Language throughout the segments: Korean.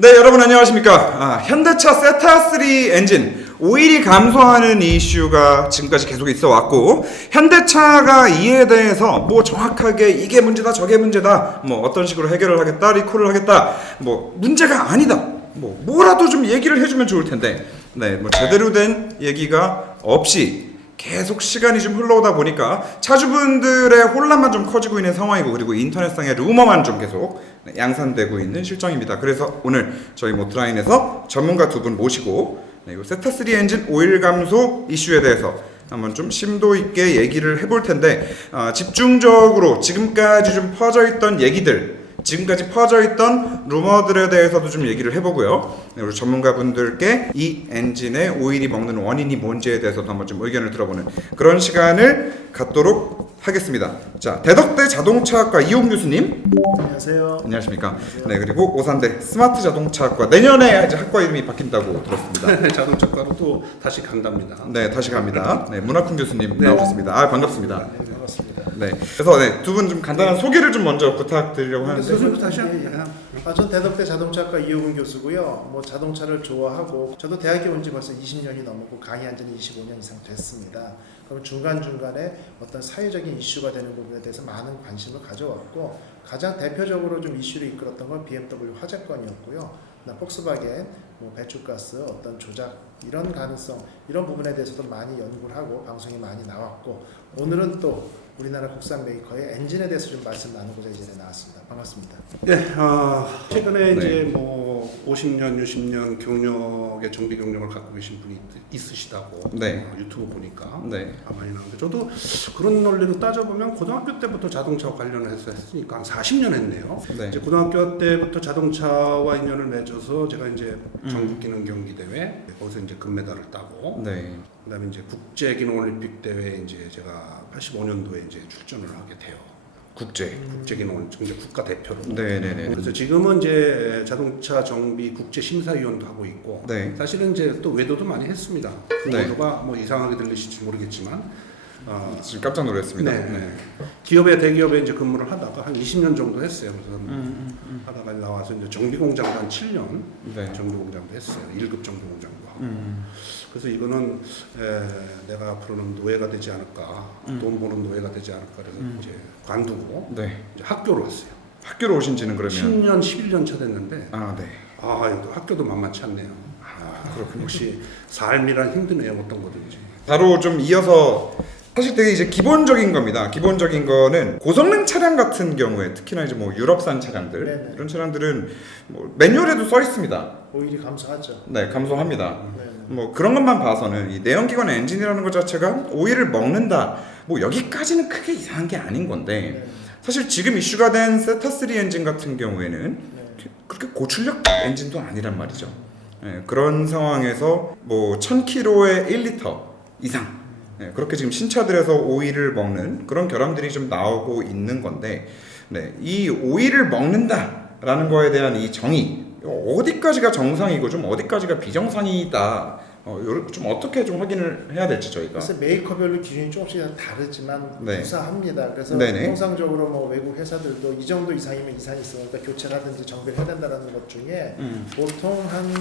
네, 여러분 안녕하십니까. 현대차 세타3 엔진 오일이 감소하는 이슈가 지금까지 계속 있어 왔고, 현대차가 이에 대해서 뭐 정확하게 이게 문제다 저게 문제다, 뭐 어떤 식으로 해결을 하겠다, 리콜을 하겠다, 뭐 문제가 아니다, 뭐라도 좀 얘기를 해주면 좋을 텐데, 네, 뭐 제대로 된 얘기가 없이 계속 시간이 좀 흘러오다 보니까 차주분들의 혼란만 좀 커지고 있는 상황이고, 그리고 인터넷상의 루머만 좀 계속 양산되고 있는 실정입니다. 그래서 오늘 저희 모트라인에서 전문가 두 분 모시고 이 세타3 엔진 오일 감소 이슈에 대해서 한번 좀 심도 있게 얘기를 해볼 텐데, 집중적으로 지금까지 좀 퍼져있던 얘기들, 지금까지 퍼져있던 루머들에 대해서도 좀 얘기를 해보고요. 우리 전문가분들께 이 엔진의 오일이 먹는 원인이 뭔지에 대해서도 한번 좀 의견을 들어보는 그런 시간을 갖도록 하겠습니다. 자, 대덕대 자동차학과 이용 교수님. 안녕하세요. 안녕하십니까. 안녕하세요. 네, 그리고 오산대 스마트 자동차학과 내년에 이제 학과 이름이 바뀐다고 들었습니다. 네, 자동차과로 또 다시 간답니다. 네, 다시 갑니다. 네, 문학훈 교수님 나오셨습니다. 반갑습니다. 네, 반갑습니다. 네, 그래서 네, 두 분 좀 간단한 소개를 좀 먼저 부탁드리려고 하는데. 소개부터 하시죠. 전 대덕대 자동차학과 이호근 교수고요. 뭐 자동차를 좋아하고, 저도 대학에 온 지 벌써 20년이 넘었고 강의한 지는 25년 이상 됐습니다. 그럼 중간중간에 어떤 사회적인 이슈가 되는 부분에 대해서 많은 관심을 가져왔고, 가장 대표적으로 좀 이슈를 이끌었던 건 BMW 화재건이었고요. 폭스바겐, 뭐 배출가스, 어떤 조작, 이런 가능성, 이런 부분에 대해서도 많이 연구를 하고 방송이 많이 나왔고, 오늘은 또 우리나라 국산 메이커의 엔진에 대해서 좀 말씀 나누고자 이 자리에 나왔습니다. 반갑습니다. 네, 최근에 네. 이제 뭐 50년, 60년 경력의 정비 경력을 갖고 계신 분이 있으시다고 네. 유튜브 보니까 네. 많이 나오는데, 저도 그런 논리로 따져보면 고등학교 때부터 자동차와 관련해서 했으니까 한 40년 했네요. 네. 이제 고등학교 때부터 자동차와 인연을 맺어서 제가 이제 전국기능 경기 대회 거기서 이제 금메달을 따고, 네. 그다음에 이제 국제기능 올림픽 대회 이제 제가 85년도에 이제 출전을 하게 돼요. 국제기능 이제 국가 대표로. 네네네. 그래서 지금은 이제 자동차 정비 국제 심사위원도 하고 있고, 네. 사실은 이제 또 외도도 많이 했습니다. 그 네. 외도가 뭐 이상하게 들리실지 모르겠지만, 지금 깜짝 놀랐습니다. 네. 기업에 대기업에 이제 근무를 하다가 한 20년 정도 했어요. 그래서 하다가 나와서 이제 정비 공장도 한 7년 네. 정비 공장도 했어요. 1급 정비 공장도 하고. 그래서 이거는 내가 앞으로는 노예가 되지 않을까, 돈 버는 노예가 되지 않을까, 그래서 이제 관두고 네. 이제 학교로 왔어요. 학교로 오신 지는 그러면 10년, 11년 차 됐는데, 네. 이거 학교도 만만치 않네요. 그렇군요. 역시 삶이란 힘드네요, 어떤 거든지. 바로 좀 이어서 사실 되게 이제 기본적인 겁니다. 기본적인 거는 고성능 차량 같은 경우에 특히나 이제 뭐 유럽산 차량들, 네네. 이런 차량들은 뭐 매뉴얼에도 써 있습니다. 오일이 감소하죠. 네, 감소합니다. 네. 뭐 그런 것만 봐서는 이 내연기관 엔진이라는 것 자체가 오일을 먹는다, 뭐 여기까지는 크게 이상한 게 아닌 건데, 네. 사실 지금 이슈가 된 세타3 엔진 같은 경우에는 네. 그렇게 고출력 엔진도 아니란 말이죠. 네, 그런 상황에서 뭐 1000km에 1리터 이상, 네, 그렇게 지금 신차들에서 오일을 먹는 그런 결함들이 좀 나오고 있는 건데, 네, 이 오일을 먹는다라는 거에 대한 이 정의, 어디까지가 정상이고 좀 어디까지가 비정상이다, 좀 어떻게 좀 확인을 해야 될지 저희가. 그래서 메이커별로 기준이 조금씩 다르지만 네. 유사합니다. 그래서 네네. 통상적으로 뭐 외국 회사들도 이 정도 이상이면 이상이 있으니까 교체라든지 정비를 해야 된다는 것 중에 보통 한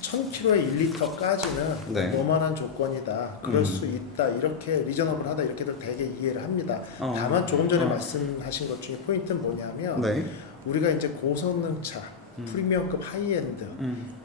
1000km에 1리터까지는 네. 노멀한 조건이다, 그럴 수 있다, 이렇게 리저너블하다, 이렇게들 되게 이해를 합니다. 다만 조금 전에 말씀하신 것 중에 포인트는 뭐냐면, 네. 우리가 이제 고성능차, 프리미엄급 하이엔드,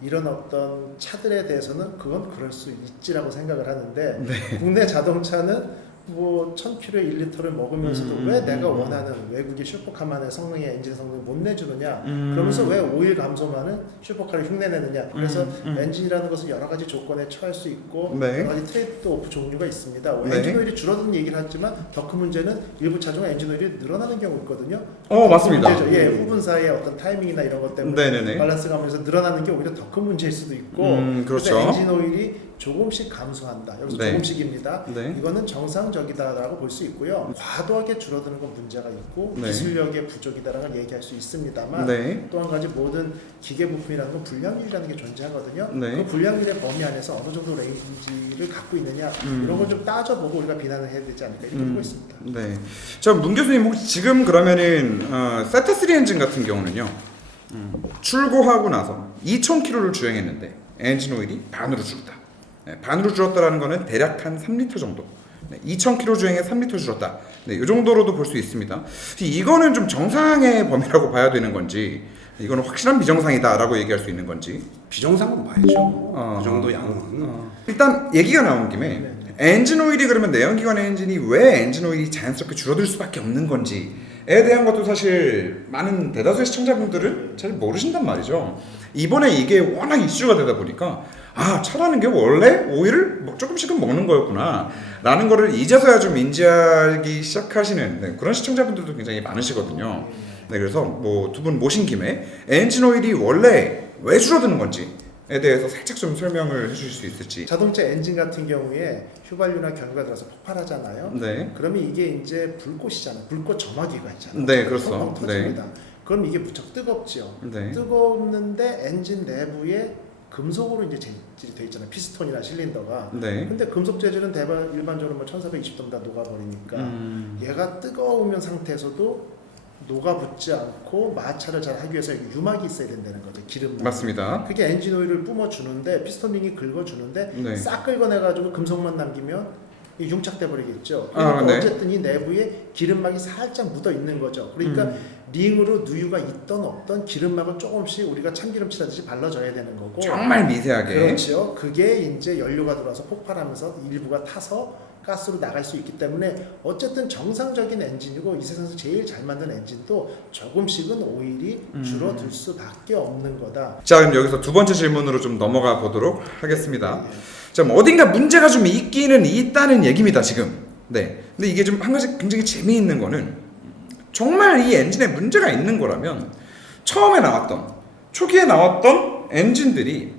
이런 어떤 차들에 대해서는 그건 그럴 수 있지라고 생각을 하는데, 네. 국내 자동차는 뭐 1000km에 1리터를 먹으면서도 왜 내가 원하는 외국의 슈퍼카만의 성능의 엔진 성능을 못 내주느냐, 그러면서 왜 오일 감소만은 슈퍼카를 흉내내느냐. 그래서 엔진이라는 것은 여러 가지 조건에 처할 수 있고, 네. 여러 가지 트레이드 오프 종류가 있습니다. 네. 엔진 오일이 줄어드는 얘기를 하지만 더 큰 문제는 일부 차종의 엔진 오일이 늘어나는 경우 있거든요. 맞습니다. 문제죠. 예, 후분사의 어떤 타이밍이나 이런 것 때문에 네네네. 밸런스 가면서 늘어나는 게 오히려 더 큰 문제일 수도 있고, 그렇죠. 그래서 엔진 오일이 조금씩 감소한다. 여기서 네. 조금씩입니다. 네. 이거는 정상적이다라고 볼 수 있고요. 과도하게 줄어드는 건 문제가 있고, 네. 기술력의 부족이다라는 걸 얘기할 수 있습니다만, 네. 또 한 가지 모든 기계 부품이라는 건 불량률이라는 게 존재하거든요. 네. 그 불량률의 범위 안에서 어느 정도 레인지를 갖고 있느냐, 이런 걸 좀 따져보고 우리가 비난을 해야 되지 않을까, 이렇게 보고 있습니다. 네. 자, 문 교수님 혹시 지금 그러면은 세타3 엔진 같은 경우는요, 출고하고 나서 2,000km를 주행했는데 엔진 오일이 반으로 줄었다. 네, 반으로 줄었다라는 거는 대략 한 3리터 정도. 네, 2,000km 주행에 3리터 줄었다. 네, 이 정도로도 볼 수 있습니다. 이거는 좀 정상의 범위라고 봐야 되는 건지, 이거는 확실한 비정상이다라고 얘기할 수 있는 건지. 비정상은 봐야죠. 그 정도 양은. 일단 얘기가 나온 김에 엔진 오일이 그러면 내연기관 엔진이 왜 엔진 오일이 자연스럽게 줄어들 수밖에 없는 건지에 대한 것도 사실 많은 대다수의 시청자분들은 잘 모르신단 말이죠. 이번에 이게 워낙 이슈가 되다 보니까 아, 차라는 게 원래 오일을 조금씩은 먹는 거였구나 라는 거를 이제서야 좀 인지하기 시작하시는, 네, 그런 시청자분들도 굉장히 많으시거든요. 네, 그래서 뭐 두 분 모신 김에 엔진 오일이 원래 왜 줄어드는 건지에 대해서 살짝 좀 설명을 해주실 수 있을지. 자동차 엔진 같은 경우에 휘발유나 경유가 들어서 폭발하잖아요. 네. 그러면 이게 이제 불꽃이잖아요. 불꽃 점화기가 있잖아요. 네, 그렇죠. 펑펑 터집니다. 그럼 이게 무척 뜨겁죠. 네. 뜨겁는데 엔진 내부에 금속으로 이제 재질이 돼 있잖아요. 피스톤이나 실린더가. 네. 근데 금속 재질은 일반적으로 뭐 1420도면 다 녹아버리니까 얘가 뜨거우면 상태에서도 녹아붙지 않고 마찰을 잘 하기 위해서 유막이 있어야 된다는 거죠. 기름막. 맞습니다. 그게 엔진 오일을 뿜어주는데 피스톤 링이 긁어주는데 네. 싹 긁어내가지고 금속만 남기면 이 융착돼 버리겠죠. 아, 그러니까 네. 어쨌든 이 내부에 기름막이 살짝 묻어 있는 거죠. 그러니까 링으로 누유가 있던 없던 기름막을 조금씩 우리가 참기름 칠하듯이 발라줘야 되는 거고. 정말 미세하게. 그렇죠. 그게 이제 연료가 들어와서 폭발하면서 일부가 타서 가스로 나갈 수 있기 때문에 어쨌든 정상적인 엔진이고 이 세상에서 제일 잘 만든 엔진도 조금씩은 오일이 줄어들 수밖에 없는 거다. 자, 그럼 여기서 두 번째 질문으로 좀 넘어가 보도록 하겠습니다. 예. 자, 뭐 어딘가 문제가 좀 있기는 있다는 얘기입니다, 지금. 네. 근데 이게 좀 한 가지 굉장히 재미있는 거는 정말 이 엔진에 문제가 있는 거라면 처음에 나왔던, 초기에 나왔던 엔진들이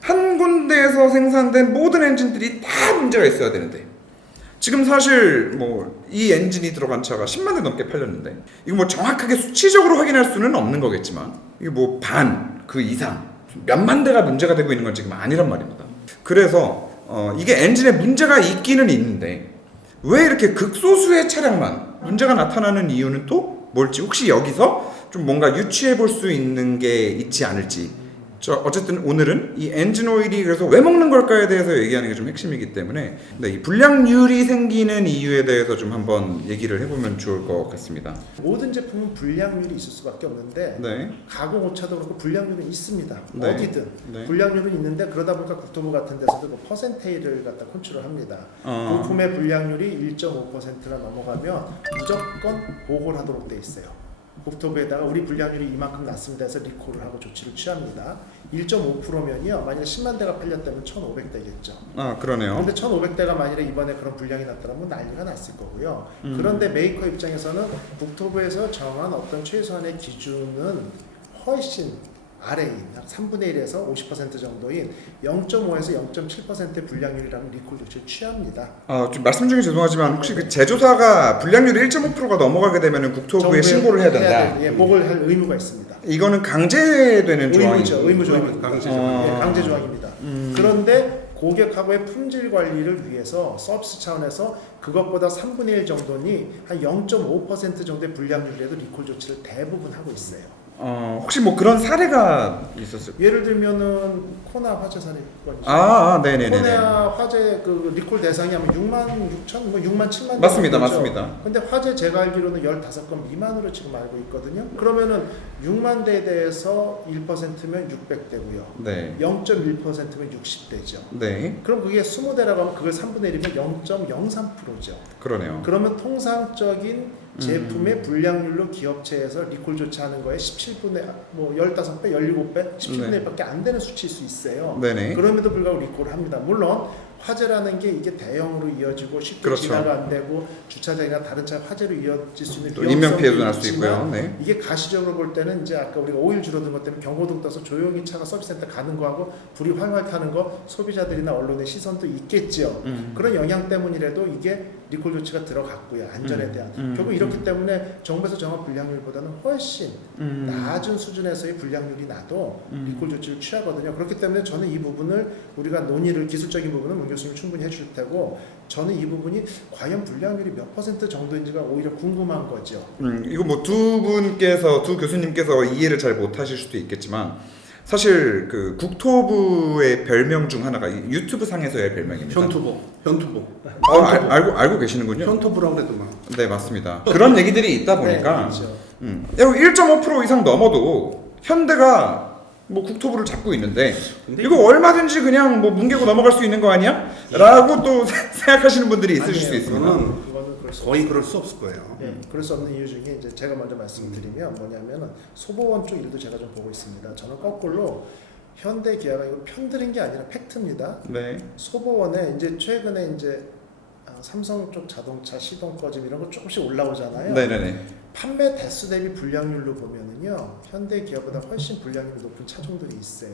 한 군데에서 생산된 모든 엔진들이 다 문제가 있어야 되는데 지금 사실 뭐 이 엔진이 들어간 차가 10만 대 넘게 팔렸는데 이거 뭐 정확하게 수치적으로 확인할 수는 없는 거겠지만 이게 뭐 반 그 이상 몇만 대가 문제가 되고 있는 건 지금 아니란 말입니다. 그래서 이게 엔진에 문제가 있기는 있는데 왜 이렇게 극소수의 차량만 문제가 나타나는 이유는 또 뭘지, 혹시 여기서 좀 뭔가 유추해 볼 수 있는 게 있지 않을지. 어쨌든 오늘은 이 엔진 오일이 그래서 왜 먹는 걸까에 대해서 얘기하는 게 좀 핵심이기 때문에 네, 이 불량률이 생기는 이유에 대해서 좀 한번 얘기를 해보면 좋을 것 같습니다. 모든 제품은 불량률이 있을 수밖에 없는데 네. 가공 오차도 그렇고 불량률은 있습니다. 네. 어디든 네. 불량률은 있는데 그러다 보니까 국토부 같은 데서도 그 퍼센테이를 갖다 컨트롤합니다. 부품의 불량률이 1.5%가 넘어가면 무조건 보고를 하도록 돼 있어요. 국토부에다가 우리 불량률이 이만큼 났습니다 해서 리콜을 하고 조치를 취합니다. 1.5%면요 만약에 10만 대가 팔렸다면 1,500대겠죠. 아, 그러네요. 그런데 1,500대가 만일에 이번에 그런 불량이 났다면 난리가 났을 거고요. 그런데 메이커 입장에서는 국토부에서 정한 어떤 최소한의 기준은 훨씬 아래인 3분의 1에서 50% 정도인 0.5에서 0.7%의 불량률이라는 리콜 조치를 취합니다. 좀 말씀 중에 죄송하지만 혹시 그 제조사가 불량률이 1.5%가 넘어가게 되면 국토부에 신고를 해야 된다. 예, 보고를 할 의무가 있습니다. 이거는 강제되는 조항이죠. 의무 조항입니다. 강제 조항. 예, 강제 조항입니다. 그런데 고객하고의 품질 관리를 위해서 서비스 차원에서 그것보다 3분의 1 정도니 한 0.5% 정도의 불량률에도 리콜 조치를 대부분 하고 있어요. 혹시 뭐 그런 사례가 있었을까요? 예를 들면은 코나 화재 사례 네네네. 코나 화재 그 리콜 대상이 아마 6만 6천, 뭐 6만 7만 맞습니다, 맞습니다. 근데 화재 제가 알기로는 15건 미만으로 지금 알고 있거든요. 그러면은 6만 대에 대해서 1%면 600대고요. 네. 0.1%면 60대죠. 네. 그럼 그게 20대라고 하면 그걸 3분의 1이면 0.03%죠. 그러네요. 그러면 통상적인 제품의 불량률로 기업체에서 리콜 조치하는 거에 17분의 뭐 15배, 17배, 17분의 1밖에 안 되는 수치일 수 있어요. 네네. 그럼에도 불구하고 리콜을 합니다. 물론 화재라는 게 이게 대형으로 이어지고 쉽게 그렇죠. 진화가 안 되고 주차장이나 다른 차 화재로 이어질 수 있는 또 인명 피해도 날 수 있지만 있고요. 네. 이게 가시적으로 볼 때는 이제 아까 우리가 오일 줄어든 것 때문에 경고등 떠서 조용히 차가 서비스센터 가는 거하고 불이 활활 타는 거 소비자들이나 언론의 시선도 있겠죠. 그런 영향 때문이라도 이게 리콜 조치가 들어갔고요. 안전에 대한. 결국 이렇기 때문에 정부에서 정한 불량률보다는 훨씬 낮은 수준에서의 불량률이 나도 리콜 조치를 취하거든요. 그렇기 때문에 저는 이 부분을 우리가 논의를 기술적인 부분은 문 교수님이 충분히 해주실 테고 저는 이 부분이 과연 불량률이 몇 % 정도인지가 오히려 궁금한 거죠. 이거 뭐 두 교수님께서 이해를 잘 못하실 수도 있겠지만 사실 그 국토부의 별명 중 하나가 이 유튜브 상에서의 별명입니다. 현투보. 알고 계시는군요. 현투보라고 그래도 막. 네, 맞습니다. 그런 얘기들이 있다 보니까 네, 그렇죠. 1.5% 이상 넘어도 현대가 뭐 국토부를 잡고 있는데 이거 얼마든지 그냥 뭐 뭉개고 넘어갈 수 있는 거 아니야? 라고 또 생각하시는 분들이 있으실 수 있습니다. 그거는 그럴 거의 그럴 수 없을 거예요. 네, 그럴 수 없는 이유 중에 이제 제가 먼저 말씀드리면 뭐냐면은 소보원 쪽 일도 제가 좀 보고 있습니다. 저는 거꾸로 현대 기아가 이거 편드는 게 아니라 팩트입니다. 네. 소보원에 이제 최근에 이제 삼성 쪽 자동차 시동 꺼짐 이런 거 조금씩 올라오잖아요. 네네네. 판매 대수 대비 불량률로 보면은요 현대 기아보다 훨씬 불량률이 높은 차종들이 있어요.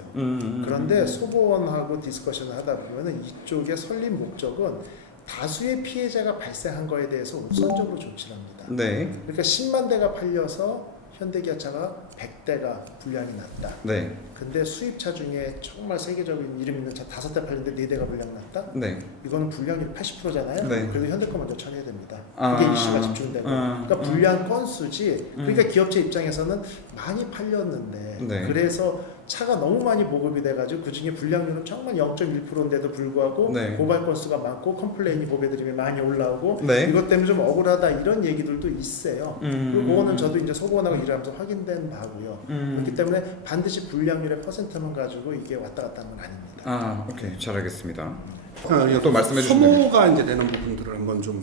그런데 소보원하고 디스커션을 하다 보면은 이쪽의 설립 목적은 다수의 피해자가 발생한 거에 대해서 우선적으로 조치를 합니다. 네. 그러니까 10만 대가 팔려서 현대기아차가 100대가 불량이 났다. 네. 근데 수입차 중에 정말 세계적인 이름 있는 차 5대 팔렸는데 4대가 불량 났다? 네. 이거는 불량률이 80%잖아요. 네. 그래도 현대 거 먼저 처리해야 됩니다. 아. 그게 이슈가 집중되고. 그러니까 불량 건수지. 그러니까 기업체 입장에서는 많이 팔렸는데 네. 그래서 차가 너무 많이 보급이 돼가지고 그 중에 불량률은 정말 0.1%인데도 불구하고 네. 고발 건수가 많고 컴플레인이 보배드림이 많이 올라오고 네. 이것 때문에 좀 억울하다 이런 얘기들도 있어요. 그리고 그거는 저도 이제 소보원하고 일하면서 확인된 바고요. 그렇기 때문에 반드시 불량률의 퍼센트만 가지고 이게 왔다 갔다 하는 건 아닙니다. 아, 오케이. 잘 알겠습니다. 또 또 말씀해 주시면 소모가 이제 되는 부분들을 한번 좀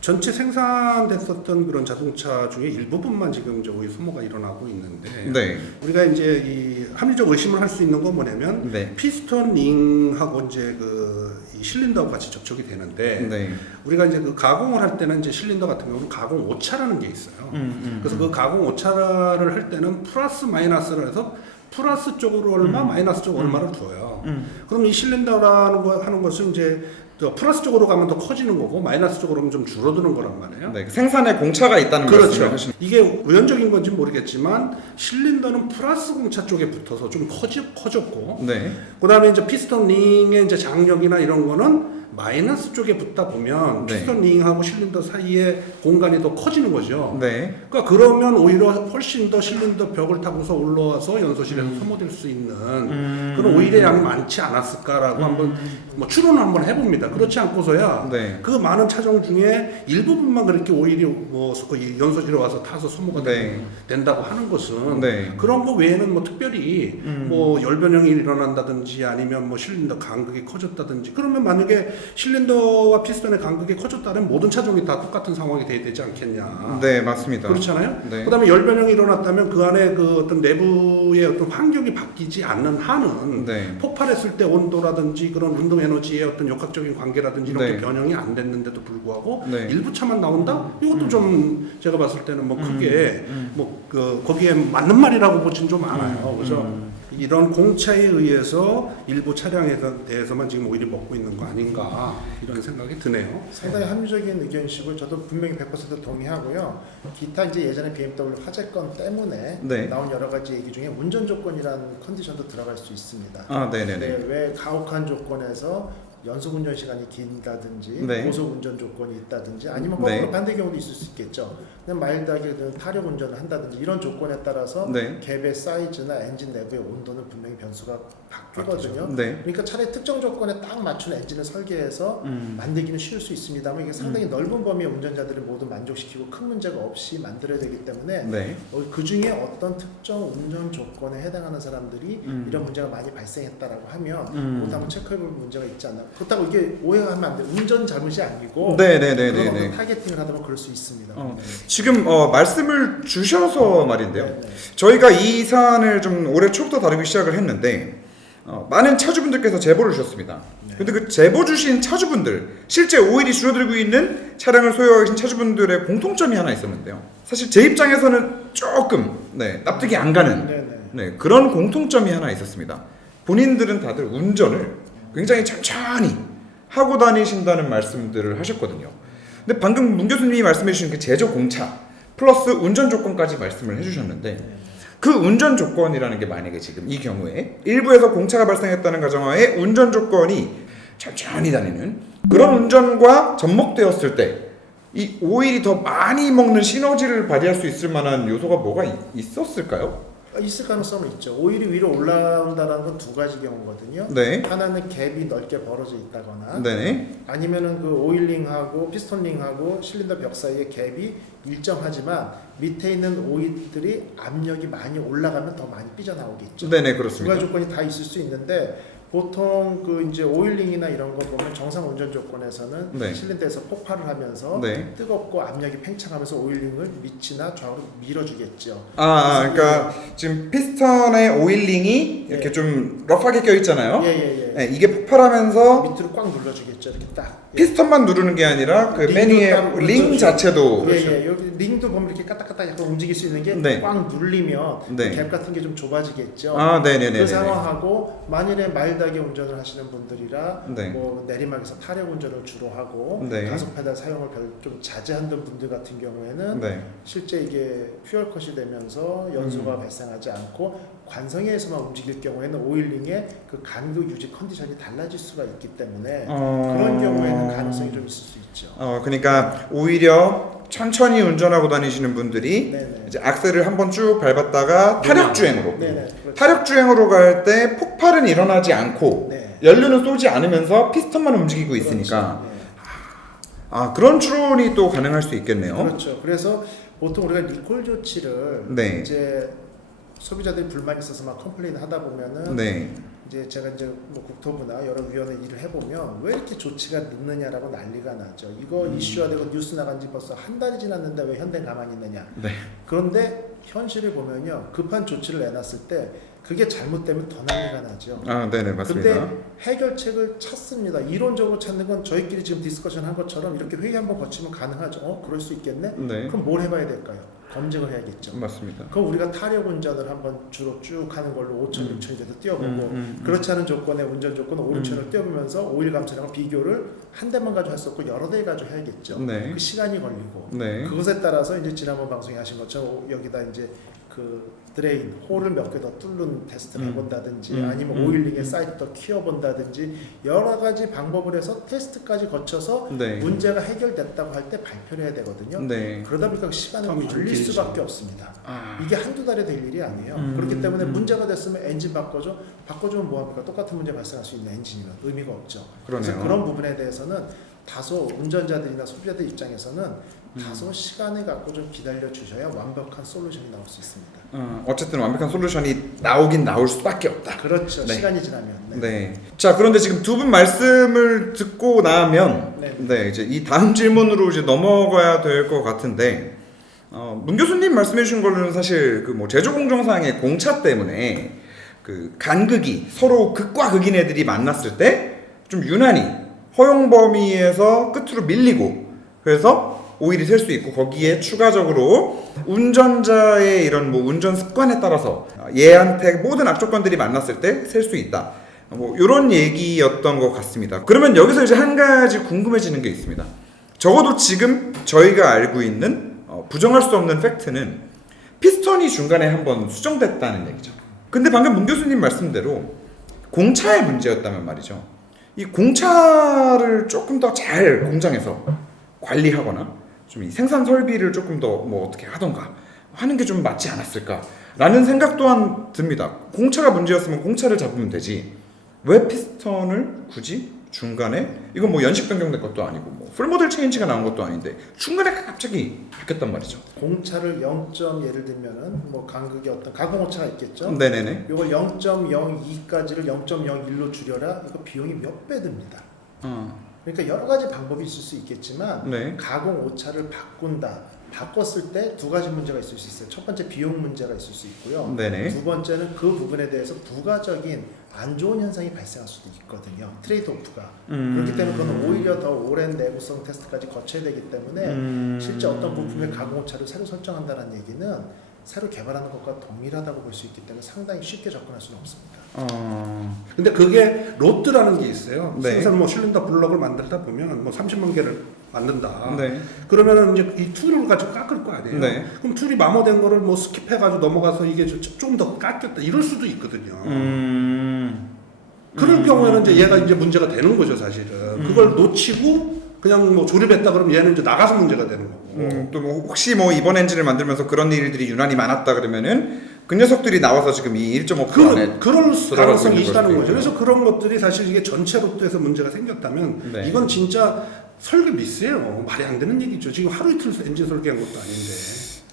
전체 생산됐었던 그런 자동차 중에 일부분만 지금 저기 소모가 일어나고 있는데 네. 우리가 이제 이 합리적 의심을 할 수 있는 건 뭐냐면 네. 피스톤 링하고 이제 이 실린더하고 같이 접촉이 되는데 네. 우리가 이제 그 가공을 할 때는 이제 실린더 같은 경우는 가공 오차라는 게 있어요. 그래서 그 가공 오차를 할 때는 플러스 마이너스를 해서 플러스 쪽으로 얼마, 마이너스 쪽으로 얼마를 둬요. 그럼 이 실린더라는 거 하는 것은 이제 또 플러스 쪽으로 가면 더 커지는 거고 마이너스 쪽으로 하면 좀 줄어드는 거란 말이에요. 네. 생산에 공차가 있다는 그렇죠. 말씀을 하시는 이게 우연적인 건지 모르겠지만 실린더는 플러스 공차 쪽에 붙어서 좀 커졌고, 네. 그다음에 이제 피스톤 링의 이제 장력이나 이런 거는 마이너스 쪽에 붙다 보면 네. 피스톤 링하고 실린더 사이에 공간이 더 커지는 거죠. 네. 그러니까 그러면 오히려 훨씬 더 실린더 벽을 타고서 올라와서 연소실에서 소모될 수 있는 그런 오일의 양이 많지 않았을까라고 한번 뭐 추론을 한번 해봅니다. 그렇지 않고서야 네. 그 많은 차종 중에 일부분만 그렇게 오일이 뭐 이 연소실에 와서 타서 소모가 네. 된다고 하는 것은 네. 그런 거 외에는 뭐 특별히 뭐 열변형이 일어난다든지 아니면 뭐 실린더 간극이 커졌다든지 그러면 만약에 실린더와 피스톤의 간극이 커졌다면 모든 차종이 다 똑같은 상황이 돼야 되지 않겠냐. 네, 맞습니다. 그렇잖아요. 네. 그다음에 열변형이 일어났다면 그 안에 그 어떤 내부의 어떤 환경이 바뀌지 않는 한은 네. 폭발했을 때 온도라든지 그런 운동 에너지의 어떤 역학적인 관계라든지 이런 네. 게 변형이 안 됐는데도 불구하고 네. 일부 차만 나온다? 이것도 좀 제가 봤을 때는 뭐 크게 뭐 그 거기에 맞는 말이라고 보진 좀 않아요. 그죠? 이런 공차에 의해서 일부 차량에 대해서만 지금 오일이 먹고 있는 거 아닌가 이런 생각이 드네요. 상당히 합리적인 의견이시고 저도 분명히 100% 동의하고요. 기타 이제 예전에 BMW 화재건 때문에 네. 나온 여러 가지 얘기 중에 운전 조건이라는 컨디션도 들어갈 수 있습니다. 아, 네네네. 네, 왜 가혹한 조건에서 연속 운전 시간이 긴다든지 네. 고속 운전 조건이 있다든지 아니면 네. 거꾸로 반대 경우도 있을 수 있겠죠. 그냥 마일드하게 타력 운전을 한다든지 이런 조건에 따라서 네. 갭의 사이즈나 엔진 내부의 온도는 분명히 변수가 바뀌거든요. 네. 그러니까 차라리 특정 조건에 딱 맞춘 엔진을 설계해서 만들기는 쉬울 수 있습니다만 이게 상당히 넓은 범위의 운전자들을 모두 만족시키고 큰 문제가 없이 만들어야 되기 때문에 네. 그 중에 어떤 특정 운전 조건에 해당하는 사람들이 이런 문제가 많이 발생했다라고 하면 그것도 한번 체크해볼 문제가 있지 않나. 그렇다고 이게 오해하면 안 돼요. 운전 잘못이 아니고 네네네네네. 그런 어떤 타겟팅을 하다 보면 그럴 수 있습니다. 지금 말씀을 주셔서 말인데요. 네, 네. 저희가 이 사안을 좀 올해 초부터 다루기 시작을 했는데 많은 차주분들께서 제보를 주셨습니다. 네. 근데 그 제보 주신 차주분들 실제 오일이 줄어들고 있는 차량을 소유하고 계신 차주분들의 공통점이 하나 있었는데요. 사실 제 입장에서는 조금 납득이 안 가는 그런 공통점이 하나 있었습니다. 본인들은 다들 운전을 굉장히 천천히 하고 다니신다는 말씀들을 하셨거든요. 근데 방금 문 교수님이 말씀해 주신 그 제조 공차 플러스 운전 조건까지 말씀을 해주셨는데 그 운전 조건이라는 게 만약에 지금 이 경우에 일부에서 공차가 발생했다는 가정하에 운전 조건이 천천히 다니는 그런 운전과 접목되었을 때 이 오일이 더 많이 먹는 시너지를 발휘할 수 있을 만한 요소가 뭐가 있었을까요? 있을 가능성은 있죠. 오일이 위로 올라온다는 건 두 가지 경우거든요. 네. 하나는 갭이 넓게 벌어져 있다거나 네네. 아니면은 그 오일링하고 피스톤링하고 실린더 벽 사이의 갭이 일정하지만 밑에 있는 오일들이 압력이 많이 올라가면 더 많이 삐져나오겠죠. 네네, 두 그렇습니다. 가지 조건이 다 있을 수 있는데 보통 그 이제 오일링이나 이런 거 보면 정상 운전 조건에서는 네. 실린더에서 폭발을 하면서 네. 뜨겁고 압력이 팽창하면서 오일링을 밑이나 좌우로 밀어주겠죠. 그러니까 지금 피스턴의 오일링이 이렇게 예. 좀 러프하게 껴 있잖아요. 예예예. 네, 이게 폭발하면서 밑으로 꽉 눌러주겠죠. 이렇게 딱. 예. 피스턴만 누르는 게 아니라 그 링도 매니의 따로 링 그렇죠. 자체도 예예. 여기 링도 보면 이렇게 까딱까딱 약간 움직일 수 있는 게 네. 꽉 눌리면 네. 갭 같은 게 좀 좁아지겠죠. 네네네. 그 상황하고 만일에 마일드하게 운전을 하시는 분들이라 네. 뭐 내리막에서 타력 운전을 주로 하고 네. 가속 페달 사용을 좀 자제하는 분들 같은 경우에는 네. 실제 이게 퓨얼 컷이 되면서 연소가 발생하지 않고 관성에서만 움직일 경우에는 오일링의 그 간극 유지 컨디션이 달라질 수가 있기 때문에 그런 경우에는 가능성이 좀 있을 수 있죠. 그러니까 오히려 천천히 운전하고 다니시는 분들이 네네. 이제 악셀을 한번 쭉 밟았다가 타력 주행으로 네네. 그렇죠. 타력 주행으로 갈 때 폭발은 일어나지 않고 네. 연료는 쏘지 않으면서 피스톤만 움직이고 있으니까 그렇죠. 그런 추론이 또 가능할 수 있겠네요. 그렇죠. 그래서 보통 우리가 리콜 조치를 네. 이제 소비자들이 불만이 있어서 막 컴플레인 하다 보면은 네. 이제 제가 이제 뭐 국토부나 여러 위원회 일을 해보면 왜 이렇게 조치가 늦느냐라고 난리가 나죠. 이거 이슈화되고 뉴스 나간 지 벌써 한 달이 지났는데 왜 현대는 가만히 있느냐. 네. 그런데 현실을 보면요, 급한 조치를 내놨을 때 그게 잘못되면 더 난리가 나죠. 네네, 맞습니다. 근데 해결책을 찾습니다. 이론적으로 찾는 건 저희끼리 지금 디스커션 한 것처럼 이렇게 회의 한번 거치면 가능하죠. 그럴 수 있겠네? 네. 그럼 뭘 해봐야 될까요? 검증을 해야겠죠. 맞습니다. 그럼 우리가 타력 운전을 한번 주로 쭉 하는 걸로 5천, 6천이 뛰어보고 그렇지 않은 조건에 운전 조건 5, 6천을 뛰어보면서 오일 감소량을 비교를 한 대만 가지고 할 수 없고 여러 대 가지고 해야겠죠. 네. 그 시간이 걸리고 네. 그것에 따라서 이제 지난번 방송에 하신 것처럼 여기다 이제 그 드레인 홀을 몇 개 더 뚫는 테스트를 해본다든지 아니면 오일링의 사이트 더 키워본다든지 여러 가지 방법을 해서 테스트까지 거쳐서 네. 문제가 해결됐다고 할 때 발표를 해야 되거든요. 네. 그러다 보니까 시간이 텀이 좀 걸릴 길죠. 수밖에 없습니다. 이게 한두 달에 될 일이 아니에요. 그렇기 때문에 문제가 됐으면 엔진 바꿔줘. 바꿔주면 뭐합니까? 똑같은 문제 발생할 수 있는 엔진이면 의미가 없죠. 그래서 그러네요. 그런 부분에 대해서는 다소 운전자들이나 소비자들 입장에서는 다소 시간을 갖고 좀 기다려 주셔야 완벽한 솔루션이 나올 수 있습니다. 어쨌든 완벽한 솔루션이 나오긴 나올 수밖에 없다. 그렇죠. 네. 시간이 지나면. 네. 자, 그런데 지금 두 분 말씀을 듣고 나면 네. 이제 이 다음 질문으로 이제 넘어가야 될 것 같은데 문 교수님 말씀해 주신 걸로는 사실 그 뭐 제조 공정상의 공차 때문에 그 간극이 서로 극과 극인 애들이 만났을 때 좀 유난히 허용 범위에서 끝으로 밀리고 그래서 오일이 셀 수 있고 거기에 추가적으로 운전자의 이런 뭐 운전 습관에 따라서 얘한테 모든 악조건들이 만났을 때 셀 수 있다. 뭐 이런 얘기였던 것 같습니다. 그러면 여기서 이제 한 가지 궁금해지는 게 있습니다. 적어도 지금 저희가 알고 있는 부정할 수 없는 팩트는 피스톤이 중간에 한번 수정됐다는 얘기죠. 근데 방금 문 교수님 말씀대로 공차의 문제였다면 말이죠. 이 공차를 조금 더 잘 공장에서 관리하거나 좀 이 생산 설비를 조금 더 뭐 어떻게 하던가 하는 게 좀 맞지 않았을까라는 생각 또한 듭니다. 공차가 문제였으면 공차를 잡으면 되지 왜 피스톤을 굳이 중간에 이건 뭐 연식 변경된 것도 아니고 뭐 풀모델 체인지가 나온 것도 아닌데 중간에 갑자기 바뀌었단 말이죠. 공차를 0점 예를 들면은 뭐 간극의 어떤 가공 오차가 있겠죠. 네네네. 이걸 0.02까지를 0.01로 줄여라. 이거 비용이 몇 배 듭니다. 그러니까 여러 가지 방법이 있을 수 있겠지만 네. 가공 오차를 바꿨을 때 두 가지 문제가 있을 수 있어요. 첫 번째 비용 문제가 있을 수 있고요. 네네. 두 번째는 그 부분에 대해서 부가적인 안 좋은 현상이 발생할 수도 있거든요. 트레이드 오프가. 그렇기 때문에 그건 오히려 더 오랜 내구성 테스트까지 거쳐야 되기 때문에 실제 어떤 부품의 가공 오차를 새로 설정한다는 얘기는 새로 개발하는 것과 동일하다고 볼 수 있기 때문에 상당히 쉽게 접근할 수는 없습니다. 근데 그게 로트라는 게 있어요. 네. 생산 뭐 실린더 블럭을 만들다 보면 뭐 30만 개를 만든다. 네. 그러면은 이제 이 툴을 가지고 깎을 거 아니에요. 네. 그럼 툴이 마모된 거를 뭐 스킵해가지고 넘어가서 이게 좀 더 깎였다 이럴 수도 있거든요. 그럴 경우에는 이제 얘가 이제 문제가 되는 거죠, 사실은. 그걸 놓치고 그냥 뭐 조립했다 그러면 얘는 이제 나가서 문제가 되는 거고. 또 뭐 혹시 뭐 이번 엔진을 만들면서 그런 일들이 유난히 많았다 그러면은 그 녀석들이 나와서 지금 이 1.5% 안에 그럴 들어가고 가능성이 있는 있다는 걸 거죠. 수도 그래서 그런 것들이 사실 이게 전체 로또에서 문제가 생겼다면 네. 이건 진짜 설계 미스예요. 말이 안 되는 얘기죠. 지금 하루 이틀 엔진 설계한 것도 아닌데.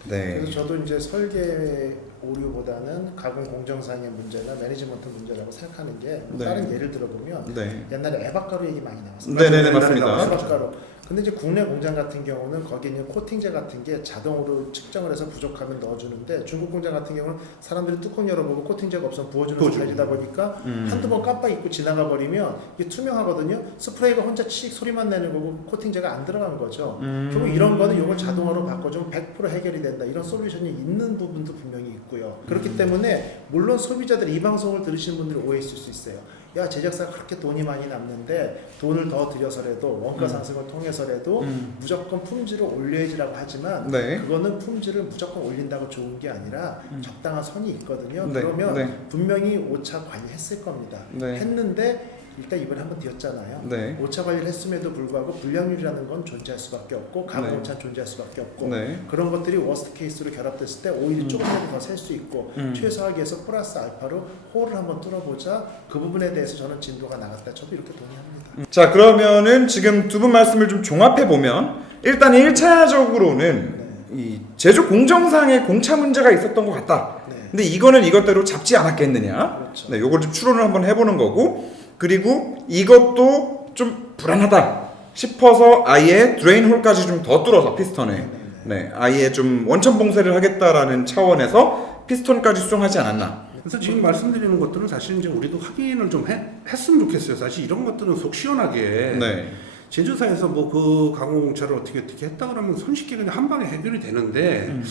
네. 그래서 저도 이제 설계 오류보다는 가공 공정상의 문제나 매니지먼트 문제라고 생각하는 게 네. 다른 예를 들어보면 네. 옛날에 에바가루 얘기 많이 나왔어요. 네네네, 맞아요. 맞습니다. 에바가루. 근데 이제 국내 공장 같은 경우는 거기에 있는 코팅제 같은 게 자동으로 측정을 해서 부족하면 넣어주는데 중국 공장 같은 경우는 사람들이 뚜껑 열어보고 코팅제가 없으면 부어주는 스타일이다 보니까 한두 번 깜빡 잊고 지나가 버리면 이게 투명하거든요. 스프레이가 혼자 칙 소리만 내는 거고 코팅제가 안 들어간 거죠. 결국 이런 거는 이걸 자동화로 바꿔주면 100% 해결이 된다. 이런 솔루션이 있는 부분도 분명히 있고요. 그렇기 때문에 물론 소비자들이 이 방송을 들으시는 분들이 오해했을 수 있어요. 야, 제작사가 그렇게 돈이 많이 남는데 돈을 더 들여서라도 원가 상승을 통해서라도 무조건 품질을 올려야지라고 하지만 네. 그거는 품질을 무조건 올린다고 좋은 게 아니라 적당한 선이 있거든요. 네. 그러면 네. 분명히 오차 관리했을 겁니다. 네. 했는데 일단 이번에 한번 뒤었잖아요. 네. 오차 관리를 했음에도 불구하고 불량률이라는 건 존재할 수밖에 없고 가공 네. 오차는 존재할 수밖에 없고 네. 그런 것들이 워스트 케이스로 결합됐을 때 오일이 조금이라도 더 셀 수 있고 음. 최소화하기 위해서 플러스 알파로 홀을 한번 뚫어보자. 그 부분에 대해서 저는 진도가 나갔다. 저도 이렇게 동의합니다. 자, 그러면은 지금 두 분 말씀을 좀 종합해 보면 일단 1차적으로는 이 제조 공정상의 공차 문제가 있었던 것 같다. 네. 근데 이거는 이것대로 잡지 않았겠느냐? 그렇죠. 네, 요걸 좀 추론을 한번 해보는 거고, 그리고 이것도 좀 불안하다 싶어서 아예 드레인 홀까지 좀 더 뚫어서 피스턴에, 네, 아예 좀 원천 봉쇄를 하겠다라는 차원에서 피스톤까지 수정하지 않았나? 그래서 지금 말씀드리는 것들은 사실 이제 우리도 확인을 좀 했으면 좋겠어요. 사실 이런 것들은 속 시원하게 네, 제조사에서 뭐 그 가공 공차를 어떻게 했다 그러면 손쉽게 그냥 한 방에 해결이 되는데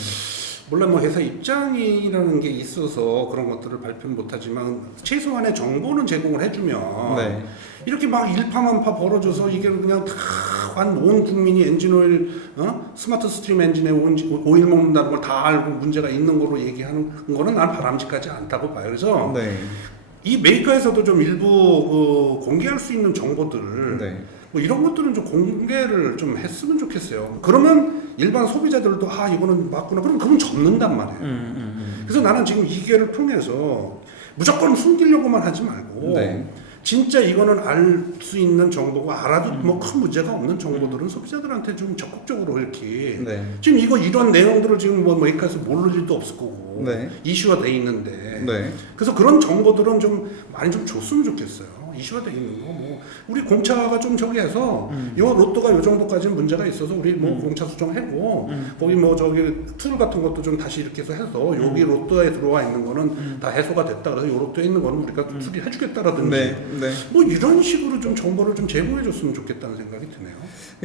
물론 뭐 회사 입장이라는 게 있어서 그런 것들을 발표는 못하지만 최소한의 정보는 제공을 해주면 네. 이렇게 막 일파만파 벌어져서 이게 그냥 다 온 국민이 엔진오일 스마트 스트림 엔진에 오일 먹는다는 걸 다 알고 문제가 있는 거로 얘기하는 거는 난 바람직하지 않다고 봐요. 그래서 네, 이 메이커에서도 좀 일부 공개할 수 있는 정보들을 네. 뭐 이런 것들은 좀 공개를 좀 했으면 좋겠어요. 그러면 일반 소비자들도 아 이거는 맞구나. 그럼 그건 접는단 말이에요. 그래서 나는 지금 이 기회를 통해서 무조건 숨기려고만 하지 말고 네. 진짜 이거는 알 수 있는 정보고 알아도 뭐 큰 문제가 없는 정보들은 소비자들한테 좀 적극적으로 이렇게 네. 지금 이런 내용들을 지금 뭐 메이커에서 모를 일도 없을 거고 네. 이슈가 돼 있는데 네. 그래서 그런 정보들은 좀 많이 좀 줬으면 좋겠어요. 이슈가 돼 있는 거 뭐 우리 공차가 좀 저기 해서 요 로또가 요 정도까지는 문제가 있어서 우리 뭐 공차 수정하고 거기 뭐 저기 툴 같은 것도 좀 다시 이렇게 해서 여기 로또에 들어와 있는 거는 다 해소가 됐다. 그래서 요 로또에 있는 거는 우리가 수리해 주겠다라든지 네. 네. 뭐 이런 식으로 좀 정보를 좀 제공해 줬으면 좋겠다는 생각이 드네요.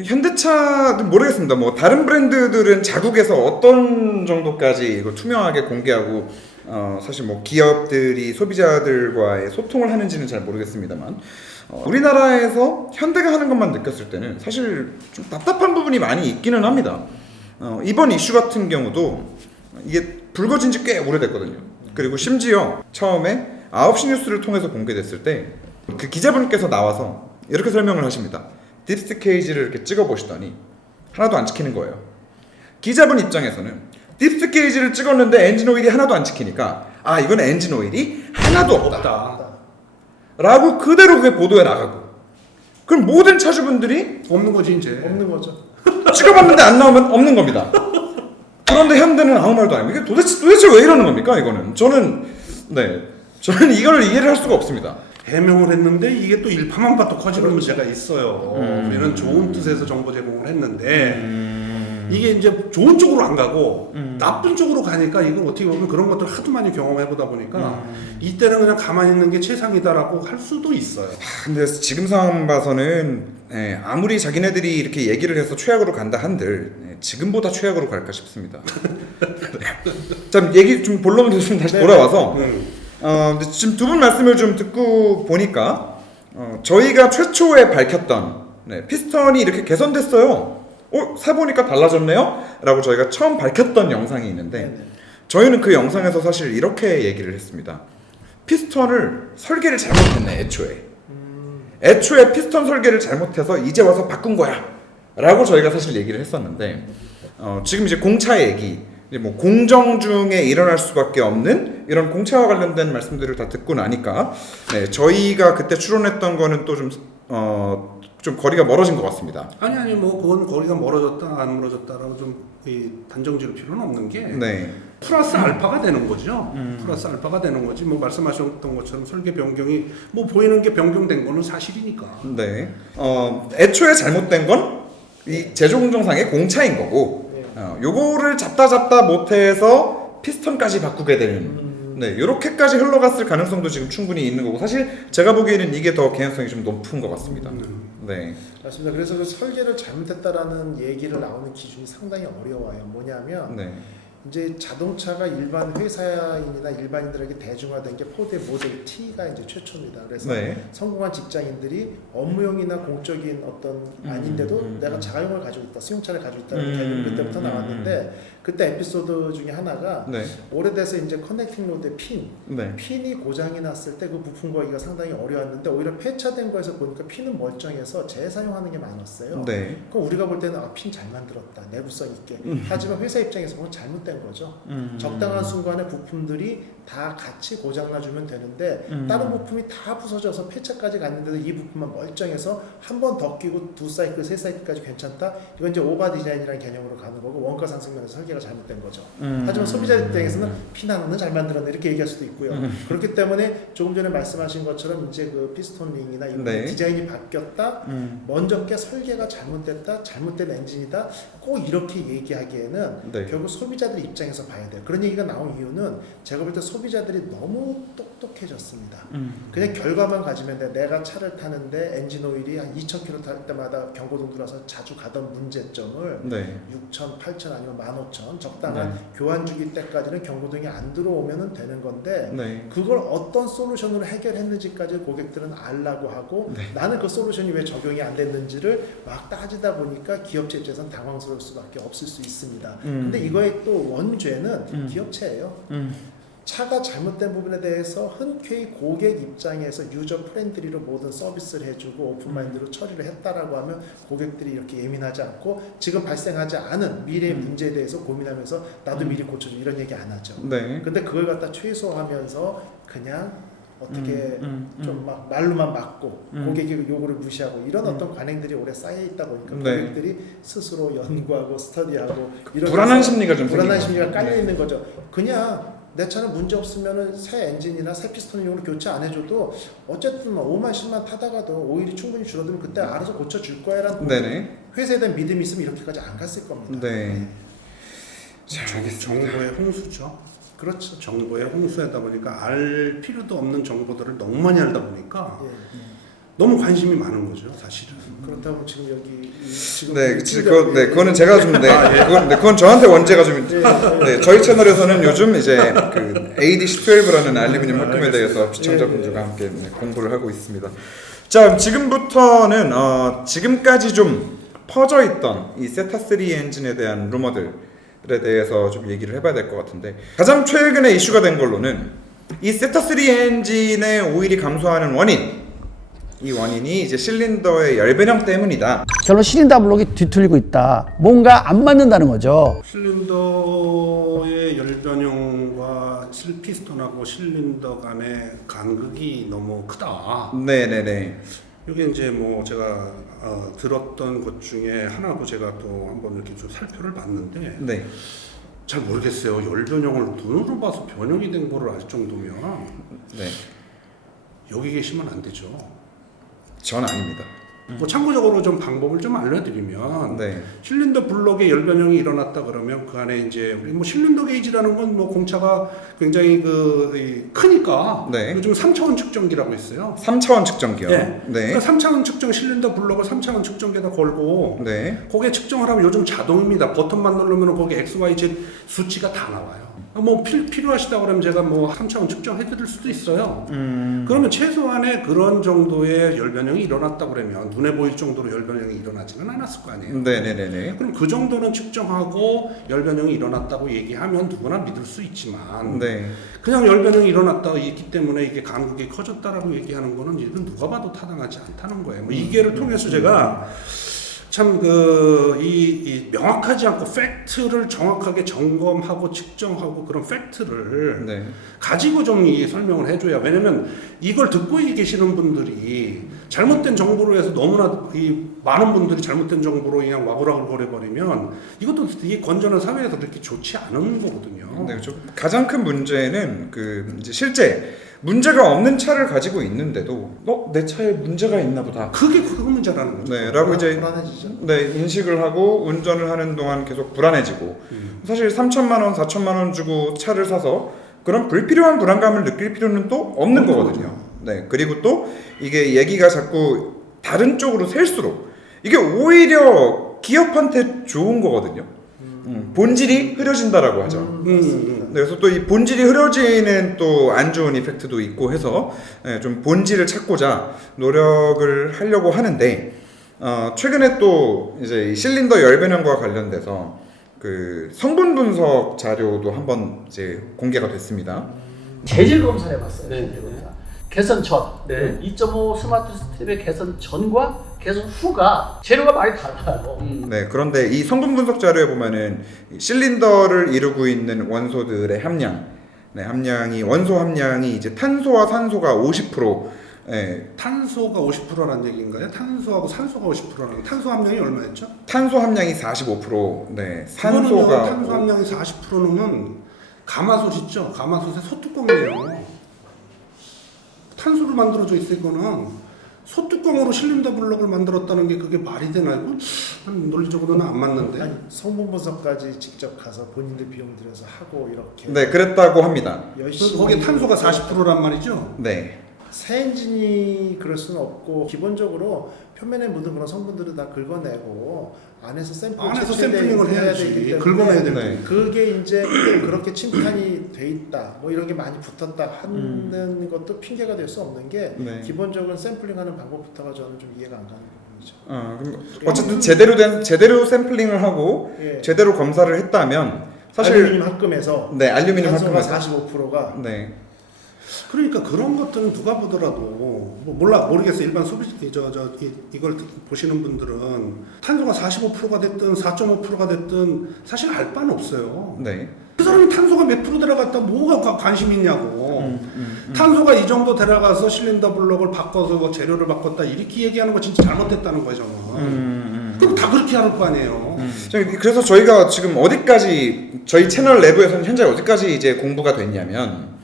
현대차는 모르겠습니다. 뭐 다른 브랜드들은 자국에서 어떤 정도까지 이거 투명하게 공개하고 사실 뭐 기업들이 소비자들과의 소통을 하는지는 잘 모르겠습니다만 우리나라에서 현대가 하는 것만 느꼈을 때는 사실 좀 답답한 부분이 많이 있기는 합니다. 이번 이슈 같은 경우도 이게 불거진 지 꽤 오래됐거든요. 그리고 심지어 처음에 9시 뉴스를 통해서 공개됐을 때 그 기자분께서 나와서 이렇게 설명을 하십니다. 딥스 케이지를 이렇게 찍어 보시더니 하나도 안 찍히는 거예요. 기자분 입장에서는 딥스 케이지를 찍었는데 엔진 오일이 하나도 안 찍히니까 아 이건 엔진 오일이 하나도 없다 라고 그대로 그게 보도에 나가고 그럼 모든 차주분들이 없는 거지 이제. 없는 거죠. 찍어봤는데 안 나오면 없는 겁니다. 그런데 현대는 아무 말도 안 해요. 이게 도대체 왜 이러는 겁니까 이거는? 저는 이걸 이해를 할 수가 없습니다. 해명을 했는데 이게 또 일파만파 또 커지는 문제가 있어요. 우리는 좋은 뜻에서 정보 제공을 했는데 이게 이제 좋은 쪽으로 안 가고 나쁜 쪽으로 가니까 이건 어떻게 보면 그런 것들 하도 많이 경험해 보다 보니까 이때는 그냥 가만히 있는 게 최상이다라고 할 수도 있어요. 근데 지금 상황 봐서는 아무리 자기네들이 이렇게 얘기를 해서 최악으로 간다 한들 지금보다 최악으로 갈까 싶습니다. 자 얘기 좀 본론으로 좀 다시 돌아와서 근데 지금 두 분 말씀을 좀 듣고 보니까 저희가 최초에 밝혔던 피스턴이 이렇게 개선됐어요. 사보니까 달라졌네요? 라고 저희가 처음 밝혔던 영상이 있는데 저희는 그 영상에서 사실 이렇게 얘기를 했습니다. 피스턴을 설계를 잘못했네 애초에 피스턴 설계를 잘못해서 이제 와서 바꾼 거야 라고 저희가 사실 얘기를 했었는데 지금 이제 공차 얘기 이제 뭐 공정 중에 일어날 수밖에 없는 이런 공채와 관련된 말씀들을 다 듣고 나니까 네, 저희가 그때 추론했던 거는 또 좀 거리가 멀어진 것 같습니다. 아니 뭐 그건 거리가 멀어졌다 안 멀어졌다라고 좀 단정 지을 필요는 없는 게 네. 플러스 알파가 되는 거죠. 플러스 알파가 되는 거지. 뭐 말씀하셨던 것처럼 설계 변경이 뭐 보이는 게 변경된 거는 사실이니까. 네. 애초에 잘못된 건 이 제조 공정상의 공차인 거고, 요거를 잡다 못해서 피스톤까지 바꾸게 되는. 네, 이렇게까지 흘러갔을 가능성도 지금 충분히 있는 거고, 사실 제가 보기에는 이게 더 개연성이 좀 높은 것 같습니다. 네. 맞습니다. 그래서 그 설계를 잘못했다라는 얘기를 나오는 기준이 상당히 어려워요. 뭐냐면 네. 이제 자동차가 일반 회사인이나 일반인들에게 대중화된 게 포드의 모델 T가 이제 최초입니다. 그래서 네. 성공한 직장인들이 업무용이나 공적인 어떤 아닌데도 내가 자가용을 가지고 있다, 수용차를 가지고 있다는 개념이 그때부터 나왔는데 그때 에피소드 중에 하나가 네. 오래돼서 이제 커넥팅 로드의 네. 핀이 고장이 났을 때 그 부품 구하기가 상당히 어려웠는데 오히려 폐차된 거에서 보니까 핀은 멀쩡해서 재사용하는 게 많았어요. 네. 그럼 우리가 볼 때는 핀 잘 만들었다, 내구성 있게. 하지만 회사 입장에서 보면 잘못된 거죠. 적당한 순간에 부품들이 다 같이 고장나주면 되는데 다른 부품이 다 부서져서 폐차까지 갔는데도 이 부품만 멀쩡해서 한 번 더 끼고 2사이클, 3사이클까지 괜찮다. 이건 이제 오버 디자인이라는 개념으로 가는 거고 원가 상승면에서 설계가 잘못된 거죠. 하지만 소비자 입장에서는 핀 하나는 잘 만들었네 이렇게 얘기할 수도 있고요. 그렇기 때문에 조금 전에 말씀하신 것처럼 이제 그 피스톤 링이나 이런 네. 디자인이 바뀌었다. 먼저 게 설계가 잘못됐다. 잘못된 엔진이다. 꼭 이렇게 얘기하기에는 네. 결국 소비자들 입장에서 봐야 돼요. 그런 얘기가 나온 이유는 제가 볼 때 소비자들이 너무 똑똑해졌습니다. 그냥 결과만 가지면 돼. 내가 차를 타는데 엔진 오일이 한 2,000km 탈 때마다 경고등 들어서 자주 가던 문제점을 네. 6,000, 8,000 아니면 15,000 적당한 교환 주기 때까지는 경고등이 안 들어오면 되는 건데 네. 그걸 어떤 솔루션으로 해결했는지까지 고객들은 알라고 하고 나는 그 솔루션이 왜 적용이 안 됐는지를 막 따지다 보니까 기업체 입장에서는 당황스러울 수밖에 없을 수 있습니다. 근데 이거의 또 원죄는 기업체예요. 차가 잘못된 부분에 대해서 흔쾌히 고객 입장에서 유저 프렌들리로 모든 서비스를 해주고 오픈마인드로 처리를 했다라고 하면 고객들이 이렇게 예민하지 않고 지금 발생하지 않은 미래의 문제에 대해서 고민하면서 나도 미리 고쳐줘 이런 얘기 안 하죠. 네. 근데 그걸 갖다 최소화하면서 그냥 어떻게 좀 막 말로만 막고 고객의 요구를 무시하고 이런 어떤 관행들이 오래 쌓여 있다 보니까 네. 고객들이 스스로 연구하고 스터디하고 이런 불안한 심리가 좀 불안한 생기죠. 심리가 깔려 네. 있는 거죠. 그냥 내 차는 문제 없으면은 새 엔진이나 새 피스톤용으로 교체 안 해줘도 어쨌든 뭐 5만 10만 타다가도 오일이 충분히 줄어들면 그때 알아서 고쳐줄 거야라는 네네. 회사에 대한 믿음이 있으면 이렇게까지 안 갔을 겁니다. 네. 자, 알겠습니다. 정보의 홍수죠. 그렇죠. 정보의 홍수하다 보니까 알 필요도 없는 정보들을 너무 많이 알다 보니까 예. 너무 관심이 많은 거죠, 사실은. 그렇다고 지금 여기 지금 네, 그거는 제가 좀 그건 저한테 원죄가 좀 네, 저희 채널에서는 요즘 이제 그 AD12라는 알루미늄 합금에 대해서 시청자분들과 함께 공부를 하고 있습니다. 자, 지금부터는 지금까지 좀 퍼져 있던 이 세타3 엔진에 대한 루머들에 대해서 좀 얘기를 해봐야 될 것 같은데 가장 최근에 이슈가 된 걸로는 이 세타3 엔진의 오일이 감소하는 원인 이 원인이 이제 실린더의 열 변형 때문이다. 결론 실린더 블록이 뒤틀리고 있다. 뭔가 안 맞는다는 거죠. 실린더의 열 변형과 피스톤하고 실린더 간의 간극이 너무 크다. 네네네. 이게 이제 뭐 제가 들었던 것 중에 하나고 제가 또 한번 이렇게 좀 살펴를 봤는데 네. 잘 모르겠어요. 열 변형을 눈으로 봐서 변형이 된 거를 알 정도면 네. 여기 계시면 안 되죠. 전 아닙니다. 뭐 참고적으로 좀 방법을 좀 알려드리면 네. 실린더 블록에 열 변형이 일어났다 그러면 그 안에 이제 우리 뭐 실린더 게이지라는 건 뭐 공차가 굉장히 크니까 네. 요즘 3차원 측정기라고 있어요. 3차원 측정기요. 네. 네. 그러니까 3차원 측정 실린더 블록을 3차원 측정기에다 걸고 네. 거기에 측정을 하면 요즘 자동입니다. 버튼만 누르면 거기 X, Y, Z 수치가 다 나와요. 뭐 필요하시다 그러면 제가 뭐 3차원 측정해드릴 수도 있어요. 그러면 최소한의 그런 정도의 열 변형이 일어났다 그러면 눈에 보일 정도로 열 변형이 일어나지는 않았을 거 아니에요. 네네네네. 그럼 그 정도는 측정하고 열 변형이 일어났다고 얘기하면 누구나 믿을 수 있지만 네. 그냥 열 변형이 일어났다 있기 때문에 이게 간극이 커졌다라고 얘기하는 거는 이건 누가 봐도 타당하지 않다는 거예요. 뭐 이게를 통해서 제가 참 이 명확하지 않고 팩트를 정확하게 점검하고 측정하고 그런 팩트를 네. 가지고 좀 이 설명을 해줘야. 왜냐면 이걸 듣고 계시는 분들이 잘못된 정보로 해서 너무나 이 많은 분들이 잘못된 정보로 그냥 와글와글 거려버리면 이것도 이 건전한 사회에서 그렇게 좋지 않은 거거든요. 네, 그렇죠. 가장 큰 문제는 이제 실제 문제가 없는 차를 가지고 있는데도 내 차에 문제가 있나 보다. 그게 그 문제라는 거죠. 네, 라고 이제 불안해지죠. 네, 인식을 하고 운전을 하는 동안 계속 불안해지고 사실 3천만 원, 4천만 원 주고 차를 사서 그런 불필요한 불안감을 느낄 필요는 또 없는 거거든요. 네, 그리고 또 이게 얘기가 자꾸 다른 쪽으로 셀수록 이게 오히려 기업한테 좋은 거거든요. 본질이 흐려진다라고 하죠. 네, 그래서 또 이 본질이 흐려지는 또 안 좋은 이펙트도 있고 해서 좀 본질을 찾고자 노력을 하려고 하는데 최근에 또 이제 이 실린더 열 변형과 관련돼서 그 성분 분석 자료도 한번 이제 공개가 됐습니다. 재질 검사를 해봤어요. 네. 재질 검사. 개선 전, 네. 2.5 스마트 스텝의 개선 전과 개선 후가 재료가 많이 달라요. 네, 그런데 이 성분 분석 자료에 보면은 이 실린더를 이루고 있는 원소들의 함량, 함량이 원소 함량이 이제 탄소와 산소가 50%, 탄소가 50%라는 얘기인가요? 탄소하고 산소가 50%라는 탄소 함량이 얼마였죠? 탄소 함량이 45%, 네, 산소가 산소가 탄소 함량이 40%면 가마솥 있죠? 가마솥의 소뚜껑이에요. 탄소로 만들어져 있어. 이거는 소뚜껑으로 실린더 블럭을 만들었다는 게 그게 말이 되나요? 논리적으로는 안 맞는데. 아니 성분 분석까지 직접 가서 본인들 비용 들여서 하고 이렇게 네, 그랬다고 합니다. 열심히 거기에 탄소가 40%란 말이죠? 네. 새 엔진이 그럴 수는 없고 기본적으로 표면에 묻은 그런 성분들을 다 긁어내고 안에서 샘플링을 해야지. 긁어내야 되는. 네. 그게 이제 그렇게 침탄이 돼 있다 뭐 이런 게 많이 붙었다 하는 것도 핑계가 될 수 없는 게 네. 기본적으로 샘플링하는 방법부터가 저는 좀 이해가 안 가는 부분이죠. 그럼 어쨌든 제대로 샘플링을 하고 예. 제대로 검사를 했다면 사실 알루미늄 합금에서 네, 알루미늄 탄소가 합금에서 45%가 네. 그러니까 그런 것들은 누가 보더라도 뭐 모르겠어. 일반 소비 이걸 보시는 분들은 탄소가 45%가 됐든 4.5%가 됐든 사실 알 바는 없어요. 네. 그 사람이 탄소가 몇 프로 들어갔다 뭐가 관심 있냐고. 탄소가 이 정도 들어가서 실린더 블럭을 바꿔서 뭐 재료를 바꿨다 이렇게 얘기하는 거 진짜 잘못됐다는 거죠. 그럼 다 그렇게 할 거 아니에요. 그래서 저희가 지금 어디까지 저희 채널 내부에서는 현재 어디까지 이제 공부가 됐냐면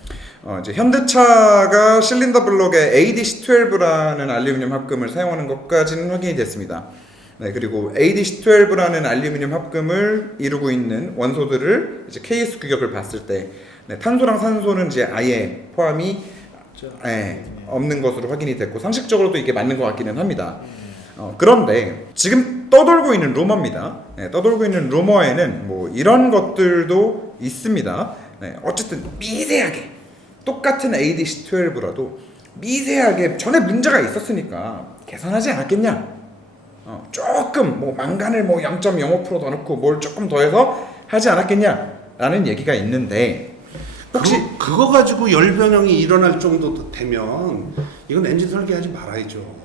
이제 현대차가 실린더 블럭에 ADC12라는 알루미늄 합금을 사용하는 것까지는 확인이 됐습니다. 네, 그리고 ADC12라는 알루미늄 합금을 이루고 있는 원소들을 이제 KS 규격을 봤을 때 탄소랑 산소는 이제 아예 포함이 없는 것으로 확인이 됐고 상식적으로도 이게 맞는 것 같기는 합니다. 그런데 지금 떠돌고 있는 루머입니다. 떠돌고 있는 루머에는 뭐 이런 것들도 있습니다. 어쨌든 미세하게 똑같은 ADC12라도 미세하게 전에 문제가 있었으니까 개선하지 않았겠냐? 조금 뭐 망간을 뭐 0.05% 더 넣고 뭘 조금 더해서 하지 않았겠냐라는 얘기가 있는데 혹시 그거 가지고 열 변형이 일어날 정도 되면 이건 엔진 설계하지 말아야죠.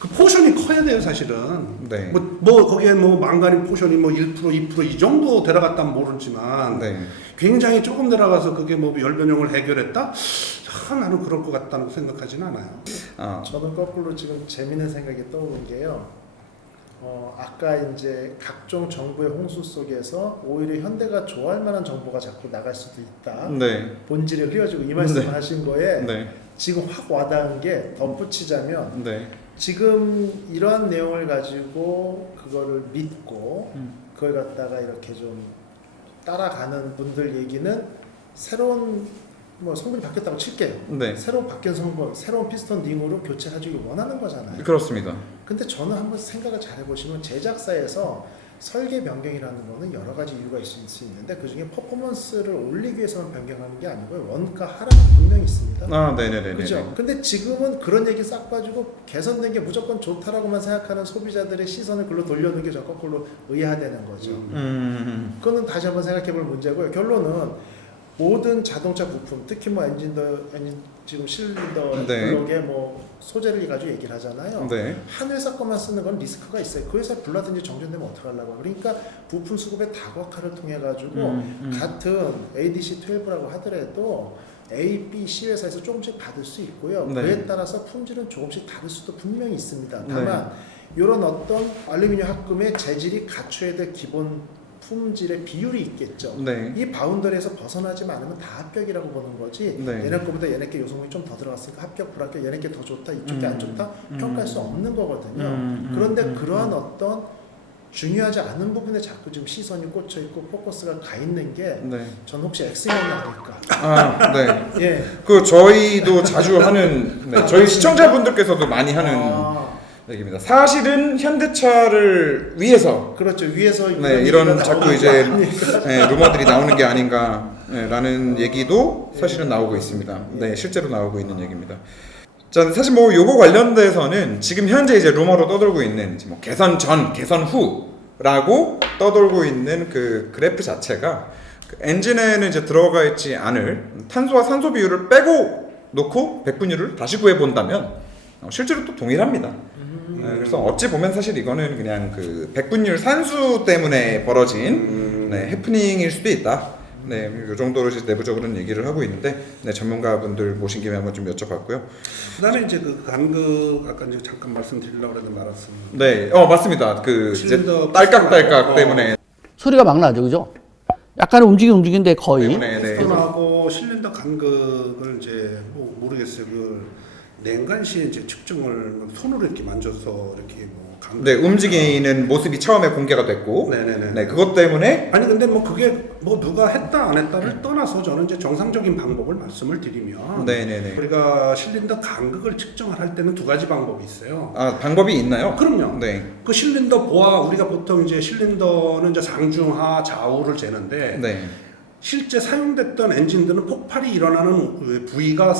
그 포션이 커야 돼요, 사실은. 네. 뭐 거기에 뭐 망가린 포션이 뭐 1%, 2% 이 정도 들어갔다면 모르지만 네. 굉장히 조금 들어가서 그게 뭐 열 변형을 해결했다? 나는 그럴 것 같다고 생각하진 않아요. 저는 거꾸로 지금 재미있는 생각이 떠오른 게요. 아까 이제 각종 정보의 홍수 속에서 오히려 현대가 좋아할 만한 정보가 자꾸 나갈 수도 있다. 네. 본질이 흐려지고 이 말씀을 네. 하신 거에 네. 지금 확 와닿은 게 덧붙이자면 네. 지금 이러한 내용을 가지고 그거를 믿고 그걸 갖다가 이렇게 좀 따라가는 분들 얘기는 새로운 뭐 성분이 바뀌었다고 칠게요. 네. 새로 바뀐 성분, 새로운 피스톤 링으로 교체해주길 원하는 거잖아요. 그렇습니다. 근데 저는 한번 생각을 잘 해보시면 제작사에서 설계 변경이라는 거는 여러 가지 이유가 있을 수 있는데 그 중에 퍼포먼스를 올리기 위해서만 변경하는 게 아니고요. 원가 하락이 분명히 있습니다. 네네네. 그죠? 근데 지금은 그런 얘기 싹 빠지고 개선된 게 무조건 좋다라고만 생각하는 소비자들의 시선을 글로 돌려놓는 게 저 거꾸로 의아되는 거죠. 그거는 다시 한번 생각해 볼 문제고요. 결론은 모든 자동차 부품, 특히 뭐 엔진 지금 실린더 네. 블록에 뭐 소재를 가지고 얘기를 하잖아요. 네. 한 회사 것만 쓰는 건 리스크가 있어요. 그 회사 불나든지 정전되면 어떡하려고. 그러니까 부품 수급의 다각화를 통해 가지고 같은 ADC12라고 하더라도 A, B, C 회사에서 조금씩 받을 수 있고요. 네. 그에 따라서 품질은 조금씩 다를 수도 분명히 있습니다. 다만 이런 어떤 알루미늄 합금의 재질이 갖춰야 될 기본 품질의 비율이 있겠죠. 네. 이 바운더리에서 벗어나지 않으면 다 합격이라고 보는 거지. 네. 얘네 거보다 얘네 게 요소문이 좀 더 들어갔으니까 합격, 불합격, 얘네 게 더 좋다, 이쪽 게 안 좋다 평가할 수 없는 거거든요. 그런데 그러한 어떤 중요하지 않은 부분에 자꾸 지금 시선이 꽂혀 있고 포커스가 가 있는 게 전 혹시 X형이 아닐까. 아, 네. 예. 그 저희도 자주 하는 저희 시청자분들께서도 많이 하는 얘기입니다. 사실은 현대차를 위해서 그렇죠. 위에서 이런 자꾸 이제 루머들이 나오는 게 아닌가라는 얘기도 사실은 나오고 있습니다. 네, 실제로 나오고 있는 얘기입니다. 자, 사실 뭐 요거 관련돼서는 지금 현재 이제 루머로 떠돌고 있는 뭐 개선 전, 개선 후라고 떠돌고 있는 그 그래프 자체가 그 엔진에는 이제 들어가 있지 않을 탄소와 산소 비율을 빼고 놓고 백분율을 다시 구해 본다면 실제로 또 동일합니다. 그래서 어찌 보면 사실 이거는 그냥 그 백분율 산수 때문에 벌어진 해프닝일 수도 있다. 네, 이 정도로 이제 내부적으로는 얘기를 하고 있는데 전문가분들 모신 김에 한번 좀 여쭤봤고요. 그다음에 이제 그 간극 아까 이제 잠깐 말씀드리려고 했는데 말았습니다. 네, 맞습니다. 그 이제 실린더 딸깍딸깍 때문에 소리가 막 나죠, 그죠? 약간의 움직이는데 거의. 때문에 피스톤하고 실린더 간극을 이제 뭐 모르겠어요. 그 냉간시에 이제 측정을 손으로 이렇게 만져서 이렇게 뭐 간극. 네, 움직이는 모습이 처음에 공개가 됐고, 네네네. 네, 그것 때문에 아니 근데 뭐 그게 뭐 누가 했다 안 했다를 떠나서 저는 이제 정상적인 방법을 말씀을 드리면, 네네네. 우리가 실린더 간극을 측정을 할 때는 두 가지 방법이 있어요. 아, 방법이 있나요? 그럼요. 네, 그 실린더 보아 우리가 보통 이제 실린더는 이제 상중하 좌우를 재는데 네, 실제 사용됐던 엔진들은 폭발이 일어나는 부위가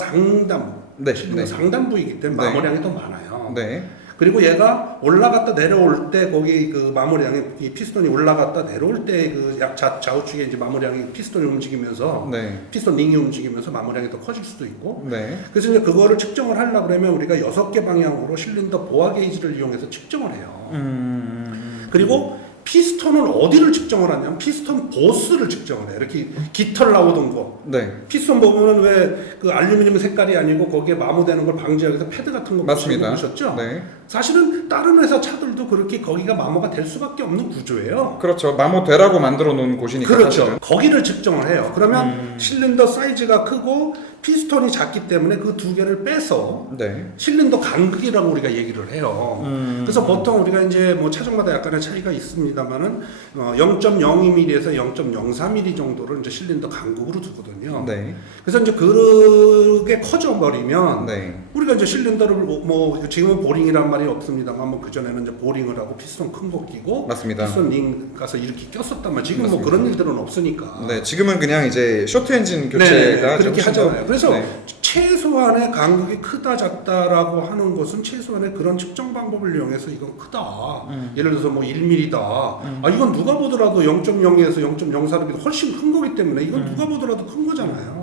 네, 실린더 네. 상단 부위이기 때문에 네. 마모량이 더 많아요. 네, 그리고 얘가 올라갔다 내려올 때 거기 그 마모량이 이 피스톤이 올라갔다 내려올 때 그 약 좌우측에 이제 마모량이 피스톤이 움직이면서 네, 피스톤 링이 움직이면서 마모량이 더 커질 수도 있고. 네, 그래서 이제 그거를 측정을 하려고 그러면 우리가 6개 방향으로 실린더 보아 게이지를 이용해서 측정을 해요. 그리고 피스톤은 어디를 측정을 하냐면 피스톤 보스를 측정을 해요. 이렇게 깃털 나오던 거. 네, 피스톤 보면은 왜 그 알루미늄 색깔이 아니고 거기에 마모되는 걸 방지하기 위해서 패드 같은 거 맞습니다. 보셨죠? 네, 사실은 다른 회사 차들도 그렇게 거기가 마모가 될 수밖에 없는 구조예요. 그렇죠. 마모되라고 만들어 놓은 곳이니까 그렇죠. 사실은. 거기를 측정을 해요. 그러면 실린더 사이즈가 크고 피스톤이 작기 때문에 그 두 개를 빼서 네, 실린더 간극이라고 우리가 얘기를 해요. 그래서 보통 우리가 이제 뭐 차종마다 약간의 차이가 있습니다만은 0.02mm에서 0.03mm 정도를 이제 실린더 간극으로 두거든요. 네, 그래서 이제 그게 커져 버리면 네, 우리가 이제 실린더를 뭐 지금은 보링이란 말이 없습니다만 뭐 그전에는 이제 보링을 하고 피스톤 큰 거 끼고 맞습니다. 피스톤 링 가서 이렇게 꼈었단 말이에요. 지금 맞습니다. 뭐 그런 일들은 없으니까. 네, 지금은 그냥 이제 쇼트 엔진 네, 교체가 그렇게 좀 하잖아요. 그래서 네. 최소한의 간극이 크다 작다라고 하는 것은 최소한의 그런 측정 방법을 이용해서 이건 크다. 예를 들어서 뭐 1mm다. 아 이건 누가 보더라도 0.02에서 0.04로 훨씬 큰 거기 때문에 이건 누가 보더라도 큰 거잖아요.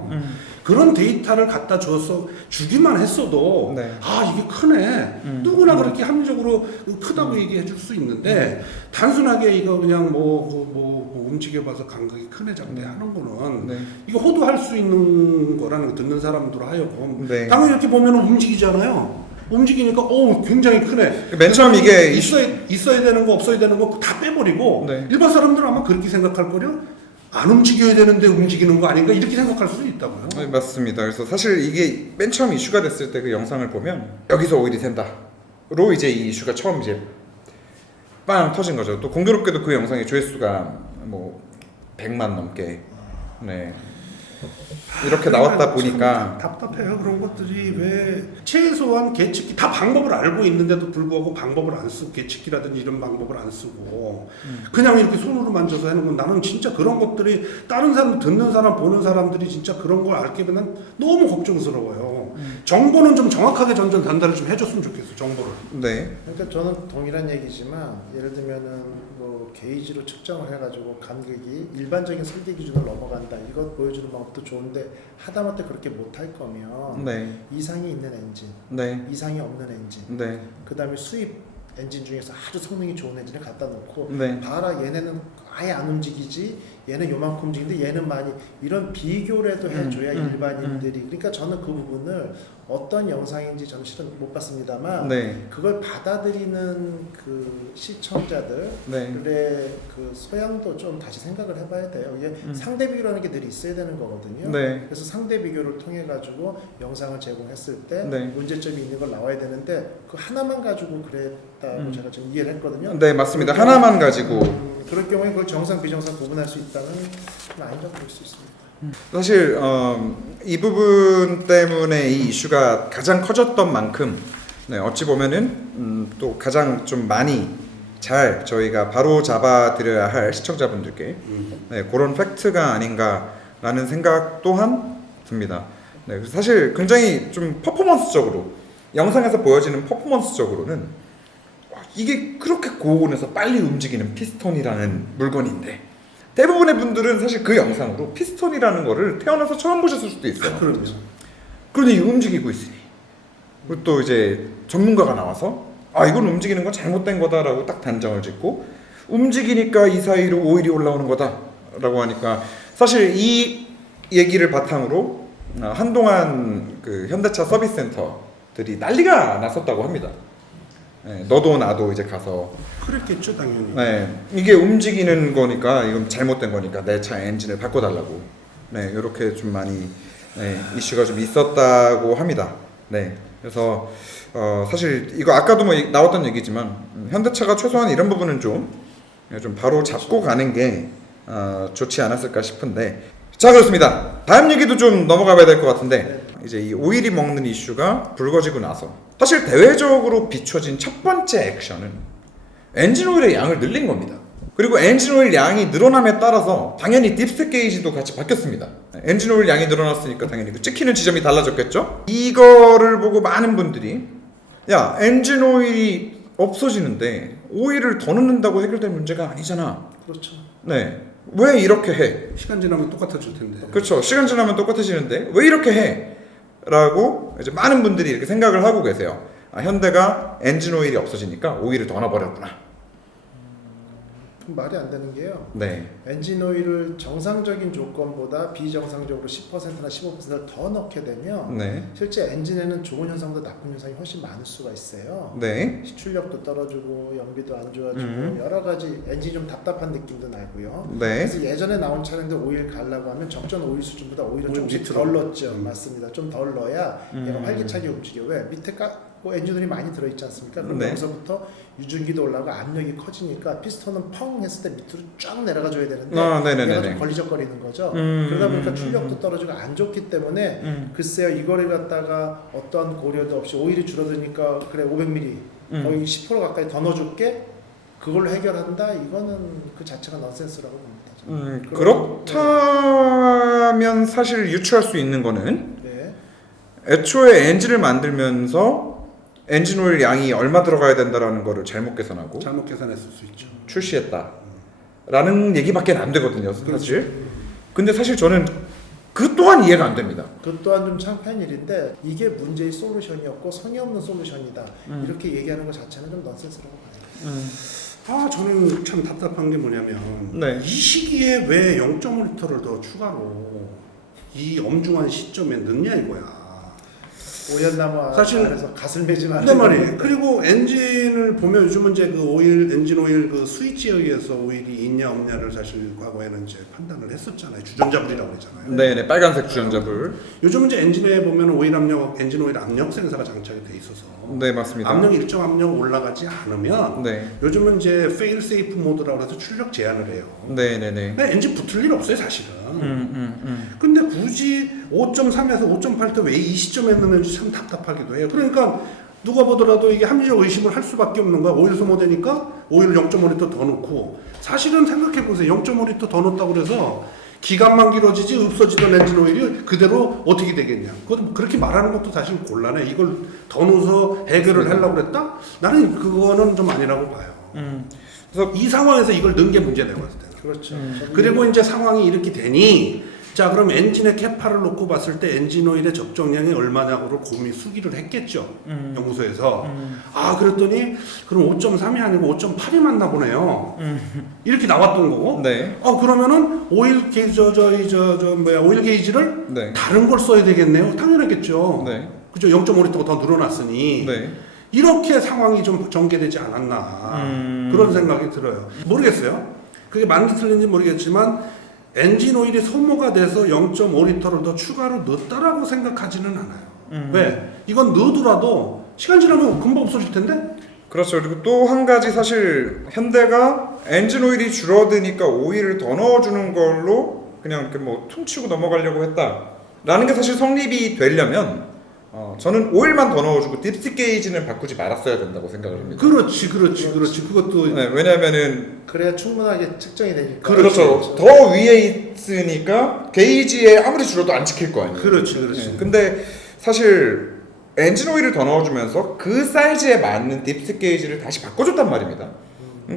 그런 데이터를 갖다 줘서 주기만 했어도 네. 아 이게 크네. 누구나 그렇게 합리적으로 크다고 얘기해 줄 수 있는데 단순하게 이거 그냥 뭐 움직여봐서 간극이 크네 작네 하는 거는 네. 이거 호도할 수 있는 거라는 거 듣는 사람들 하여금 네. 당연히 이렇게 보면 움직이잖아요. 움직이니까 굉장히 크네. 맨 처음 이게 있어야 되는 거 없어야 되는 거 다 빼버리고 네. 일반 사람들은 아마 그렇게 생각할 거요. 안 움직여야 되는데 움직이는 거 아닌가 이렇게 생각할 수도 있다고요. 네, 맞습니다. 그래서 사실 이게 맨 처음 이슈가 됐을 때 그 영상을 보면 여기서 오일이 샌다로 이제 이 이슈가 처음 이제 빵 터진 거죠. 또 공교롭게도 그 영상의 조회수가 뭐 100만 넘게 네. 이렇게 나왔다 보니까 답답해요. 그런 것들이 왜 최소한 계측기 다 방법을 알고 있는데도 불구하고 방법을 안 쓰고 계측기라든지 이런 방법을 안 쓰고 그냥 이렇게 손으로 만져서 하는 건 나는 진짜 그런 것들이 다른 사람 듣는 사람 보는 사람들이 진짜 그런 걸 알게 되면 너무 걱정스러워요. 정보는 좀 정확하게 전달을 좀 해줬으면 좋겠어. 정보를. 네. 그러니까 저는 동일한 얘기지만 예를 들면은 뭐 게이지로 측정을 해가지고 간격이 일반적인 설계 기준을 넘어간다. 이거 보여주는 방법도 좋은데 하다못해 그렇게 못할 거면 네. 이상이 있는 엔진, 네. 이상이 없는 엔진, 네. 그 다음에 수입 엔진 중에서 아주 성능이 좋은 엔진을 갖다 놓고 네. 봐라 얘네는 아예 안 움직이지 얘는 요만큼 움직이는데 얘는 많이 이런 비교라도 해줘야 일반인들이 그러니까 저는 그 부분을 어떤 영상인지 저는 실은 못 봤습니다만 네. 그걸 받아들이는 그 시청자들 네. 그 소양도 좀 다시 생각을 해봐야 돼요. 이게 상대 비교라는 게 늘 있어야 되는 거거든요. 네. 그래서 상대 비교를 통해 가지고 영상을 제공했을 때 네. 문제점이 있는 걸 나와야 되는데 그 하나만 가지고 그랬다고 제가 지금 이해를 했거든요. 네, 맞습니다. 하나만 가지고. 그럴 경우에 그걸 정상 비정상 구분할 수 있다는 그런 아닌가 볼 수 있습니다. 사실 이 부분 때문에 이 이슈가 가장 커졌던 만큼 네, 어찌 보면은 또 가장 좀 많이 잘 저희가 바로 잡아드려야 할 시청자분들께 네, 그런 팩트가 아닌가라는 생각 또한 듭니다. 네, 그래서 사실 굉장히 좀 퍼포먼스적으로 영상에서 보여지는 퍼포먼스적으로는 와, 이게 그렇게 고온에서 빨리 움직이는 피스톤이라는 물건인데 대부분의 분들은 사실 그 영상으로 피스톤이라는 거를 태어나서 처음 보셨을 수도 있어요. 그럼요. 그러니 움직이고 있으니 그리고 또 이제 전문가가 나와서 아 이건 움직이는 건 잘못된 거다라고 딱 단정을 짓고 움직이니까 이 사이로 오일이 올라오는 거다라고 하니까 사실 이 얘기를 바탕으로 한동안 그 현대차 서비스 센터들이 난리가 났었다고 합니다. 네, 너도 나도 이제 가서 그랬겠죠, 당연히. 네, 이게 움직이는 거니까 이건 잘못된 거니까 내 차 엔진을 바꿔달라고 네 이렇게 좀 많이 네, 이슈가 좀 있었다고 합니다. 네, 그래서 사실 이거 아까도 뭐 나왔던 얘기지만 현대차가 최소한 이런 부분은 좀 바로 잡고 가는 게 좋지 않았을까 싶은데 자 그렇습니다. 다음 얘기도 좀 넘어가 봐야 될 것 같은데 이제 이 오일이 먹는 이슈가 불거지고 나서 사실 대외적으로 비춰진 첫 번째 액션은 엔진 오일의 양을 늘린 겁니다. 그리고 엔진 오일 양이 늘어남에 따라서 당연히 딥스택 게이지도 같이 바뀌었습니다. 엔진 오일 양이 늘어났으니까 당연히 그 찍히는 지점이 달라졌겠죠? 이거를 보고 많은 분들이 야 엔진 오일이 없어지는데 오일을 더 넣는다고 해결될 문제가 아니잖아. 그렇죠. 네, 왜 이렇게 해? 시간 지나면 똑같아질 텐데. 그렇죠. 시간 지나면 똑같아지는데 왜 이렇게 해? 라고 이제 많은 분들이 이렇게 생각을 하고 계세요. 아, 현대가 엔진 오일이 없어지니까 오일을 더 넣어버렸구나. 말이 안 되는 게요. 네. 엔진 오일을 정상적인 조건보다 비정상적으로 10%나 15%를 더 넣게 되면 네. 실제 엔진에는 좋은 현상보다 나쁜 현상이 훨씬 많을 수가 있어요. 네. 시출력도 떨어지고 연비도 안 좋아지고 여러 가지 엔진이 좀 답답한 느낌도 나고요. 네. 그래서 예전에 나온 차량들 오일 가려고 하면 적정 오일 수준보다 오히려 조금씩 밑으로. 덜 넣었죠. 맞습니다. 좀 덜 넣어야 얘가 활기차게 움직여. 왜? 밑에 엔진오일이 많이 들어있지 않습니까? 그럼 네. 여기서부터 유증기도 올라가고 압력이 커지니까 피스톤은 펑 했을 때 밑으로 쫙 내려가 줘야 되는데 네네네네. 얘가 좀 걸리적거리는 거죠. 그러다 보니까 출력도 떨어지고 안 좋기 때문에 글쎄요 이거를 갖다가 어떤 고려도 없이 오일이 줄어드니까 그래 500ml 거의 10% 가까이 더 넣어줄게 그걸로 해결한다 이거는 그 자체가 넌센스라고 봅니다. 저는. 그렇다면 사실 유추할 수 있는 거는 네. 애초에 엔진을 만들면서 엔진 오일 양이 얼마 들어가야 된다라는 거를 잘못 계산하고 잘못 계산했을 수 있죠. 출시했다 라는 얘기밖에 안 되거든요 사실. 근데 사실 저는 그 또한 이해가 안 됩니다. 그 또한 좀 창피한 일인데 이게 문제의 솔루션이었고 성의 없는 솔루션이다 이렇게 얘기하는 것 자체는 좀 넌센스라고 봐요. 아 저는 참 답답한 게 뭐냐면 네. 이 시기에 왜 0.5리터를 더 추가로 이 엄중한 시점에 넣냐 이거야. 오연나무 사실- 안에서 갓을 매지 근데 말고 말이에요. 그리고 엔진을 보면 요즘은 이제 그 오일 엔진 오일 그 스위치에 의해서 오일이 있냐 없냐를 사실 과거에는 이제 판단을 했었잖아요. 주전자불이라고 그러잖아요. 네네 빨간색 주전자불. 요즘은 이제 엔진에 보면 오일 압력, 엔진 오일 압력 센서가 장착이 돼 있어서 네 맞습니다. 압력 일정 압력 올라가지 않으면 네. 요즘은 이제 페일 세이프 모드라고 해서 출력 제한을 해요. 네네네. 근데 엔진 붙을 일 없어요 사실은. 근데 굳이 5.3에서 5.8 때 왜 이 시점에 넣는지 참 답답하기도 해요. 그러니까 누가 보더라도 이게 합리적 의심을 할 수밖에 없는 거야. 오일 소모되니까 오일을 0.5리터 더 넣고 사실은 생각해 보세요. 0.5리터 더 넣었다고 그래서 기간만 길어지지 없어지던 엔진 오일이 그대로 어떻게 되겠냐. 그건 그렇게 말하는 것도 사실 곤란해. 이걸 더 넣어서 해결을 하려고 그랬다? 나는 그거는 좀 아니라고 봐요. 그래서 이 상황에서 이걸 넣은 게 문제야 내가 봤을 때는. 그렇죠. 그리고 이제 상황이 이렇게 되니 자 그럼 엔진의 캐파를 놓고 봤을 때 엔진 오일의 적정량이 얼마냐고를 고민 수기를 했겠죠. 연구소에서. 아 그랬더니 그럼 5.3이 아니고 5.8이 맞나 보네요. 이렇게 나왔던 거고. 네. 그러면은 오일 게이지 오일 게이지를 네. 다른 걸 써야 되겠네요. 당연하겠죠. 네. 그죠? 0.5리터가 더 늘어났으니. 네. 이렇게 상황이 좀 전개되지 않았나 그런 생각이 들어요. 모르겠어요. 그게 맞는지 틀린지 모르겠지만 엔진 오일이 소모가 돼서 0.5리터를 더 추가로 넣었다라고 생각하지는 않아요. 왜? 이건 넣어두라도 시간 지나면 금방 없어질 텐데? 그렇죠. 그리고 또 한 가지 사실 현대가 엔진 오일이 줄어드니까 오일을 더 넣어주는 걸로 그냥 이렇게 뭐 퉁치고 넘어가려고 했다라는 게 사실 성립이 되려면 저는 오일만 더 넣어주고 딥스 게이지는 바꾸지 말았어야 된다고 생각을 합니다. 그렇지. 그것도 네, 왜냐면은 그래야 충분하게 측정이 되니까. 그렇죠. 더 위에 있으니까 게이지에 아무리 줄어도 안 지킬 거 아니에요. 그렇지. 네, 근데 사실 엔진 오일을 더 넣어주면서 그 사이즈에 맞는 딥스 게이지를 다시 바꿔줬단 말입니다.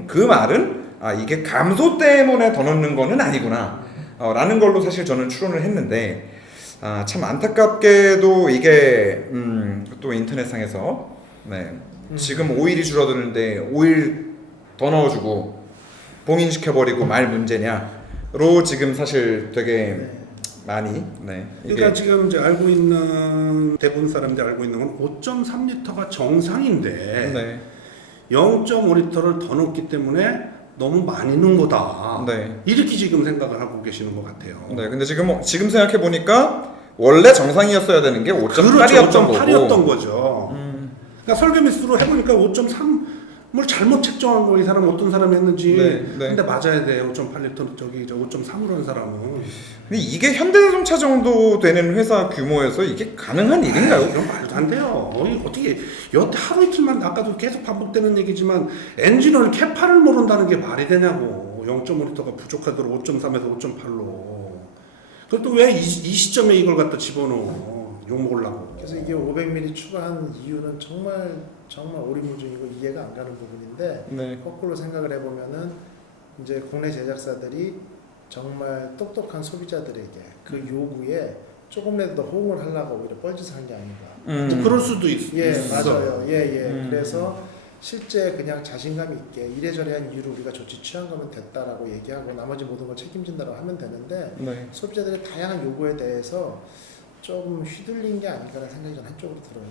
그 말은 이게 감소 때문에 더 넣는 거는 아니구나 라는 걸로 사실 저는 추론을 했는데 참 안타깝게도 이게 또 인터넷상에서 지금 오일이 줄어드는데 오일 더 넣어주고 봉인시켜버리고 말 문제냐로 지금 사실 되게 많이 그러니까 지금 이제 알고 있는 대부분 사람들이 알고 있는 건 5.3리터가 정상인데 0.5리터를 더 넣기 때문에 너무 많이 넣은 거다. 이렇게 지금 생각을 하고 계시는 것 같아요. 네, 근데 지금 생각해 보니까 원래 정상이었어야 되는 게 5.8이었던 거고. 5.8이었던 거죠. 그러니까 설계 미스로 해보니까 5.3을 잘못 책정한 거 이 사람 어떤 사람이 했는지. 근데 맞아야 돼. 5.8리터 저기 5.3으로 한 사람은. 근데 이게 현대자동차 정도 되는 회사 규모에서 이게 가능한 일인가요? 이건 말도 안 돼요. 어떻게 여태 하루 이틀만 아까도 계속 반복되는 얘기지만 엔진오일 캐파를 모른다는 게 말이 되냐고. 0.5리터가 부족하도록 5.3에서 5.8로. 그걸 또 왜 이 시점에 이걸 갖다 집어넣어? 욕 먹으려고. 그래서 이게 500ml 추가한 이유는 정말 오리무중이고 이해가 안 가는 부분인데 거꾸로 생각을 해보면은 이제 국내 제작사들이 정말 똑똑한 소비자들에게 그 요구에 조금이라도 더 호응을 하려고 오히려 뻘짓을 한 게 아닌가. 뭐 그럴 수도 있어. 맞아요. 그래서 실제 그냥 자신감 있게 이래저래한 이유로 우리가 조치 취한 거면 됐다라고 얘기하고 나머지 모든 걸 책임진다고 하면 되는데 소비자들의 다양한 요구에 대해서 조금 휘둘린 게 아닌가라는 생각이 좀 한쪽으로 들어요.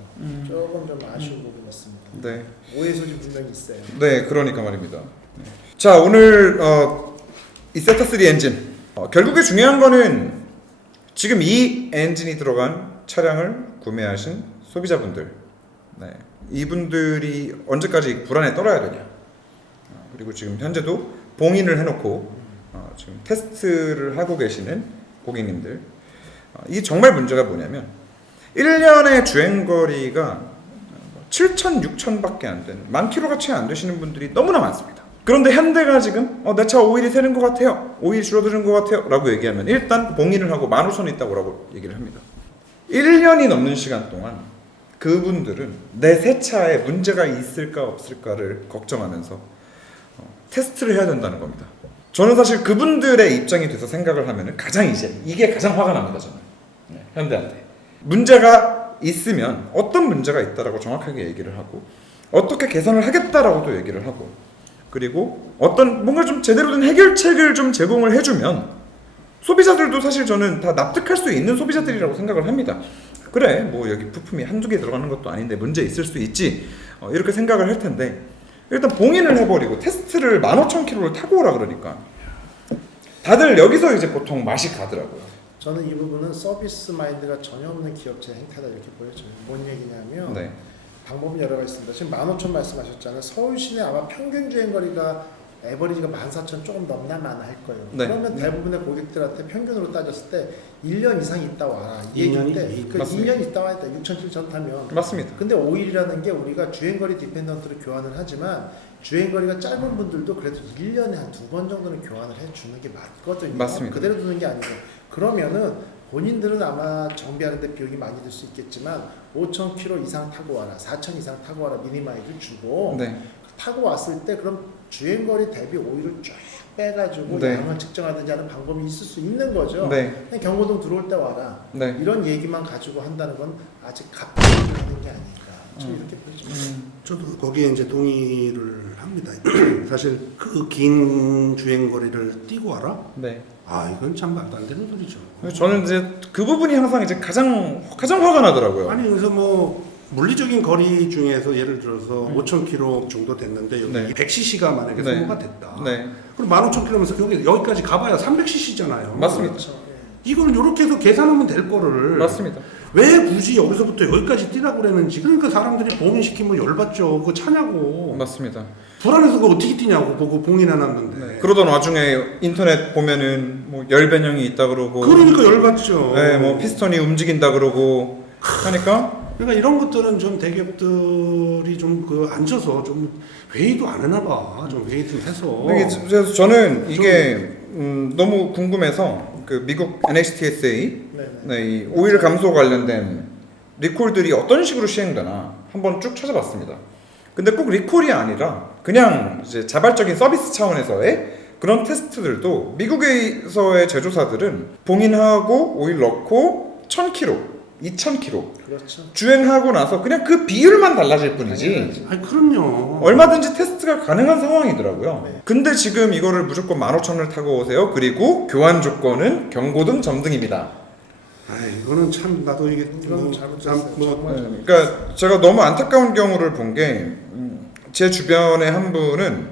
조금 좀 아쉬운 부분이었습니다. 오해 소지 분명히 있어요. 네, 그러니까 말입니다. 자, 오늘 이 세타3 엔진 결국에 중요한 거는 지금 이 엔진이 들어간 차량을 구매하신 소비자분들 이분들이 언제까지 불안에 떨어야 되냐 그리고 지금 현재도 봉인을 해놓고 지금 테스트를 하고 계시는 고객님들 이게 정말 문제가 뭐냐면 1년의 주행거리가 7,000, 6,000밖에 안 되는 10,000km가 채 안 되시는 분들이 너무나 많습니다. 그런데 현대가 지금 내 차 오일이 새는 것 같아요, 오일이 줄어드는 것 같아요 라고 얘기하면 일단 봉인을 하고 15,000원 있다고 라고 얘기를 합니다. 1년이 넘는 시간 동안 그분들은 내 새 차에 문제가 있을까 없을까를 걱정하면서 테스트를 해야 된다는 겁니다. 저는 사실 그분들의 입장이 돼서 생각을 하면 이게 가장 화가 납니다. 저는 현대한테 문제가 있으면 어떤 문제가 있다라고 정확하게 얘기를 하고 어떻게 개선을 하겠다라고도 얘기를 하고 그리고 어떤 뭔가 좀 제대로 된 해결책을 좀 제공을 해주면 소비자들도 사실 저는 다 납득할 수 있는 소비자들이라고 생각을 합니다. 그래 뭐 여기 부품이 한두 개 들어가는 것도 아닌데 문제 있을 수 있지 이렇게 생각을 할 텐데 일단 봉인을 해버리고 테스트를 15,000km를 타고 오라 그러니까 다들 여기서 이제 보통 맛이 가더라고요. 저는 이 부분은 서비스 마인드가 전혀 없는 기업체 행태다 이렇게 보여져요. 뭔 얘기냐면 방법은 여러 가지 있습니다. 지금 15,000 말씀하셨잖아요. 서울 시내 아마 평균 주행거리가 에버리지가 14,000 조금 넘나 마나 할 거예요. 네. 그러면 네. 대부분의 고객들한테 평균으로 따졌을 때 1년 이상 있다 와라. 이 2년이 얘기인데 그 맞습니다. 2년 있다 와야 돼. 6,700 전 타면. 맞습니다. 근데 오일이라는 게 우리가 주행거리 디펜던트를 교환을 하지만 주행거리가 짧은 분들도 그래도 1년에 한 2번 정도는 교환을 해주는 게 맞거든요. 맞습니다. 그대로 두는 게 아니고. 그러면은 본인들은 아마 정비하는데 비용이 많이 들 수 있겠지만 5,000km 이상 타고 와라, 4,000 이상 타고 와라 미니마일을 주고 네. 타고 왔을 때 그럼 주행거리 대비 오일을 쫙 빼가지고 네. 양을 측정하든지 하는 방법이 있을 수 있는 거죠. 네. 그냥 경고등 들어올 때 와라. 네. 이런 얘기만 가지고 한다는 건 아직 갑자기 하는 게 아닐까. 좀 이렇게 보죠. 저도 거기에 이제 동의를 합니다. 사실 그 긴 주행 거리를 뛰고 와라? 네. 아 이건 참 말도 안 되는 소리죠. 저는 이제 그 부분이 항상 이제 가장 화가 나더라고요. 아니 그래서 뭐 물리적인 거리 중에서 예를 들어서 5,000km 정도 됐는데 여기 네. 100cc가 만약에 네. 소모가 됐다. 네. 그럼 15,000km면서 여기까지 가봐야 300cc잖아요. 맞습니다. 그렇죠. 예. 이걸 이렇게 해서 계산하면 될 거를 맞습니다. 왜 굳이 여기서부터 여기까지 뛰라고 그랬는지. 그러니까 사람들이 봉인시키면 열받죠. 그거 차냐고. 맞습니다. 불안해서 그거 어떻게 뛰냐고 보고 봉인해놨는데. 네. 그러던 와중에 인터넷 보면은 뭐 열변형이 있다 그러고, 그러니까 열받죠. 네, 뭐 피스톤이 움직인다 그러고 하니까 그러니까 이런 것들은 좀 대기업들이 좀 그 앉아서 좀 회의도 안 하나 봐. 좀 회의 좀 해서. 그래서 저는 이게 너무 궁금해서 그 미국 NHTSA 네네. 네, 이 오일 감소 관련된 리콜들이 어떤 식으로 시행되나 한번 쭉 찾아봤습니다. 근데 꼭 리콜이 아니라 그냥 이제 자발적인 서비스 차원에서의 그런 테스트들도 미국에서의 제조사들은 봉인하고 오일 넣고 1,000km, 2,000km 그렇죠. 주행하고 나서 그냥 그 비율만 달라질 뿐이지 아니 그럼요. 얼마든지 테스트가 가능한 상황이더라고요. 네. 근데 지금 이거를 무조건 15,000을 타고 오세요. 그리고 교환 조건은 경고등, 점등입니다. 아이 이거는 참 나도 이게 이건 잘못됐어요. 정말 네, 그러니까 제가 너무 안타까운 경우를 본 게 제 주변에 한 분은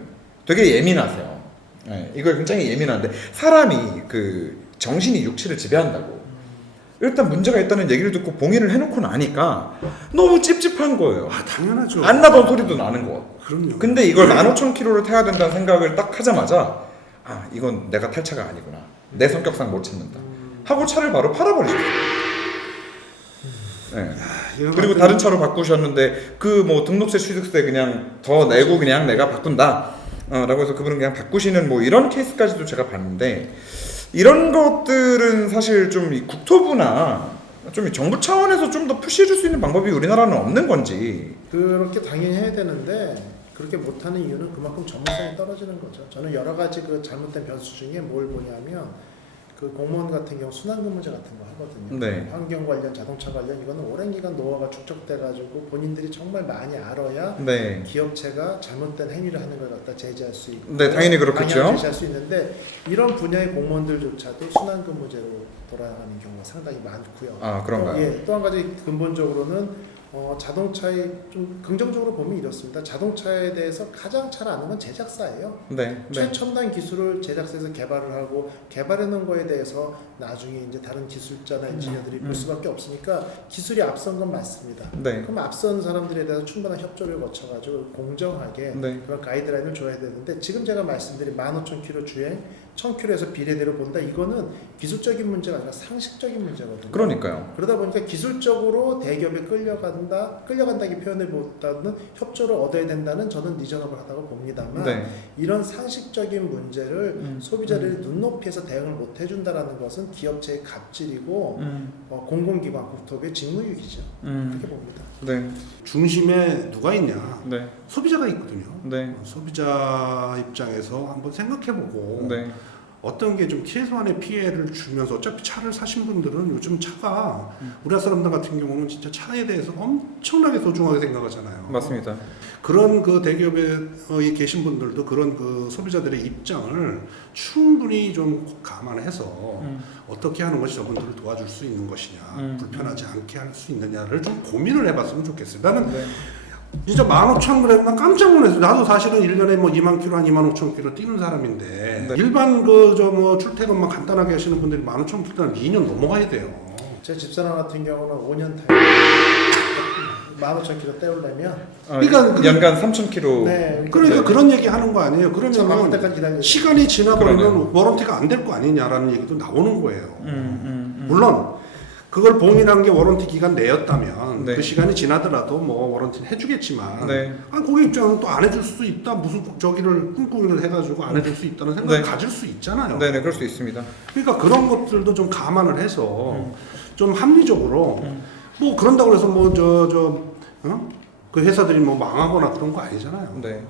되게 예민하세요. 네, 이걸 굉장히 예민한데 사람이 그 정신이 육체를 지배한다고. 일단 문제가 있다는 얘기를 듣고 봉인을 해놓고 나니까 너무 찝찝한 거예요. 아 당연하죠. 안 나던 소리도 나는 것 같고. 그럼요. 근데 이걸 15,000km를 타야 된다는 생각을 딱 하자마자 아 이건 내가 탈 차가 아니구나. 내 성격상 못 찾는다. 하고 차를 바로 팔아버리셨어요. 네. 그리고 다른 차로 바꾸셨는데 그 뭐 등록세 취득세 그냥 더 내고 그냥 내가 바꾼다 라고 해서 그분은 그냥 바꾸시는 뭐 이런 케이스까지도 제가 봤는데 이런 것들은 사실 좀 이 국토부나 좀 이 정부 차원에서 좀 더 푸시해줄 수 있는 방법이 우리나라는 없는 건지. 그렇게 당연히 해야 되는데 그렇게 못하는 이유는 그만큼 전문성이 떨어지는 거죠. 저는 여러 가지 그 잘못된 변수 중에 뭘 보냐면 그 공무원 같은 경우 순환근무제 같은 거 하거든요. 네. 환경 관련, 자동차 관련 이거는 오랜 기간 노하우가 축적돼가지고 본인들이 정말 많이 알아야 네. 기업체가 잘못된 행위를 하는 걸 갖다 제재할 수 있고 네, 당연히 그렇겠죠. 방향을 제시할 수 있는데 이런 분야의 공무원들조차도 순환근무제로 돌아가는 경우가 상당히 많고요. 아 그런가요? 예, 또 한 가지 근본적으로는 자동차에 좀 긍정적으로 보면 이렇습니다. 자동차에 대해서 가장 잘 아는 건 제작사예요. 네. 네. 최첨단 기술을 제작사에서 개발을 하고 개발해 놓은 거에 대해서 나중에 이제 다른 기술자나 인지니어들이 볼 수밖에 없으니까 기술이 앞선 건 맞습니다. 네. 그럼 앞선 사람들에 대해서 충분한 협조를 거쳐가지고 공정하게 네. 그런 가이드라인을 줘야 되는데 지금 제가 말씀드린 15,000km 주행 1,000km에서 비례대로 본다. 이거는 기술적인 문제가 아니라 상식적인 문제거든요. 그러니까요. 그러다 보니까 기술적으로 대기업에 끌려간다기 표현을보다는 협조를 얻어야 된다는 저는 리저너블 하다고 봅니다만 네. 이런 상식적인 문제를 소비자들이 눈높이에서 대응을 못 해준다라는 것은 기업체의 갑질이고 공공기관 국토부의 직무유기죠. 그렇게 봅니다. 네. 중심에 누가 있냐? 네. 소비자가 있거든요. 네. 소비자 입장에서 한번 생각해보고 네. 어떤 게 좀 최소한의 피해를 주면서 어차피 차를 사신 분들은 요즘 차가 우리나라 사람들 같은 경우는 진짜 차에 대해서 엄청나게 소중하게 생각하잖아요. 맞습니다. 그런 그 대기업에 계신 분들도 그런 그 소비자들의 입장을 충분히 좀 감안해서 어떻게 하는 것이 저분들을 도와줄 수 있는 것이냐, 불편하지 않게 할 수 있느냐를 좀 고민을 해봤으면 좋겠어요. 나는 네. 진짜 15,000km 난 깜짝 놀랐어요. 나도 사실은 1년에 뭐 2만 킬로 한 25,000km 뛰는 사람인데 네. 일반 그 저 뭐 출퇴근만 간단하게 하시는 분들이 15,000km는 2년 넘어가야 돼요. 제 집사람 같은 경우는 5년 타요. 15,000km 때우려면 그러니까 연간 3,000km. 네, 그러니까 그런 얘기 하는 거 아니에요. 차 막을 그러면 때까지 기다려야 시간이 지나버리면 그러네요. 워런티가 안 될 거 아니냐라는 얘기도 나오는 거예요. 물론 그걸 봉인한 게 워런티 기간 내였다면 네. 그 시간이 지나더라도 뭐 워런티는 해주겠지만 네. 고객 입장에서는 또 안 해줄 수 있다. 무슨 저기를 꿍꿍이를 해가지고 안 해줄 수 있다는 생각을 네. 가질 수 있잖아요. 네네, 그럴 수 있습니다. 그러니까 그런 것들도 좀 감안을 해서 좀 합리적으로 뭐 그런다고 해서 뭐 그 회사들이 뭐 망하거나 그런 거 아니잖아요. 네.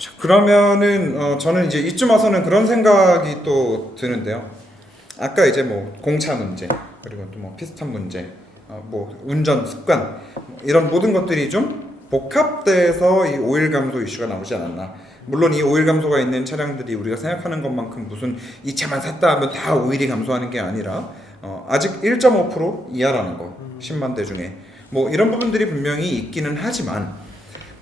자, 그러면은 저는 이제 이쯤 와서는 그런 생각이 또 드는데요. 아까 이제 뭐 공차 문제, 그리고 또 뭐 피스톤 문제, 뭐 운전 습관, 뭐 이런 모든 것들이 좀 복합돼서 이 오일 감소 이슈가 나오지 않았나. 물론 이 오일 감소가 있는 차량들이 우리가 생각하는 것만큼 무슨 이 차만 샀다 하면 다 오일이 감소하는 게 아니라 아직 1.5% 이하라는 거, 10만 대 중에 뭐 이런 부분들이 분명히 있기는 하지만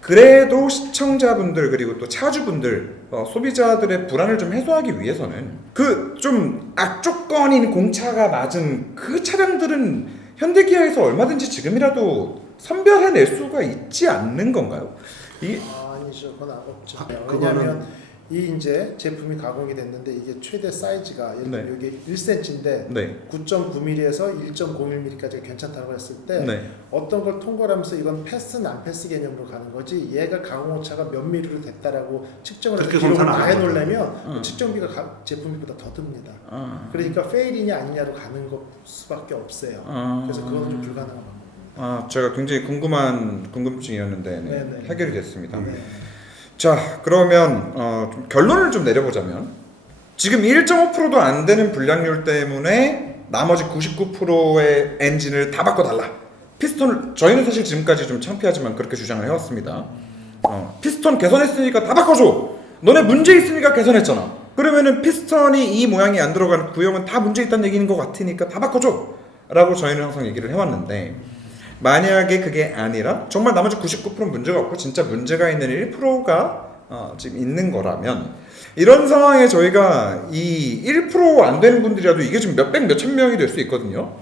그래도 시청자분들 그리고 또 차주분들 소비자들의 불안을 좀 해소하기 위해서는 그 좀 악조건인 공차가 맞은 그 차량들은 현대기아에서 얼마든지 지금이라도 선별해낼 수가 있지 않는 건가요? 이 아니죠. 그건 없죠. 그거는- 왜냐하면 이 이제 제품이 가공이 됐는데 이게 최대 사이즈가 예를 들면 네. 이게 1cm인데 네. 9.9mm에서 1.01mm까지 괜찮다고 했을 때 네. 어떤 걸 통과를 하면서 이건 패스 안 패스 개념으로 가는 거지 얘가 가공오차가 몇 mm로 됐다라고 측정을 해서 그렇게 기록을 검사는 다 안 해놓으려면 측정비가 제품비보다 더 듭니다. 그러니까 페일이냐 아니냐로 가는 것 수밖에 없어요. 그래서 그거는 좀 불가능한 겁니다. 제가 굉장히 궁금한 궁금증이었는데 네, 네네. 해결이 됐습니다. 네. 자, 그러면 좀 결론을 좀 내려보자면 지금 1.5%도 안 되는 불량률 때문에 나머지 99%의 엔진을 다 바꿔달라. 피스톤을 저희는 사실 지금까지 좀 창피하지만 그렇게 주장을 해왔습니다. 피스톤 개선했으니까 다 바꿔줘. 너네 문제 있으니까 개선했잖아. 그러면은 피스톤이 이 모양이 안 들어가는 구형은 다 문제 있다는 얘기인 것 같으니까 다 바꿔줘. 라고 저희는 항상 얘기를 해왔는데 만약에 그게 아니라 정말 나머지 99%는 문제가 없고 진짜 문제가 있는 1%가 지금 있는 거라면 이런 상황에 저희가 이 1% 안 되는 분들이라도 이게 지금 몇백 몇천 명이 될 수 있거든요.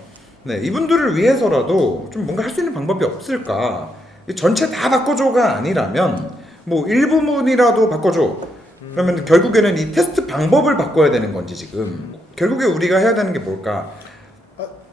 네, 이분들을 위해서라도 좀 뭔가 할 수 있는 방법이 없을까? 전체 다 바꿔줘가 아니라면 뭐 일부분이라도 바꿔줘. 그러면 결국에는 이 테스트 방법을 바꿔야 되는 건지 지금 결국에 우리가 해야 되는 게 뭘까?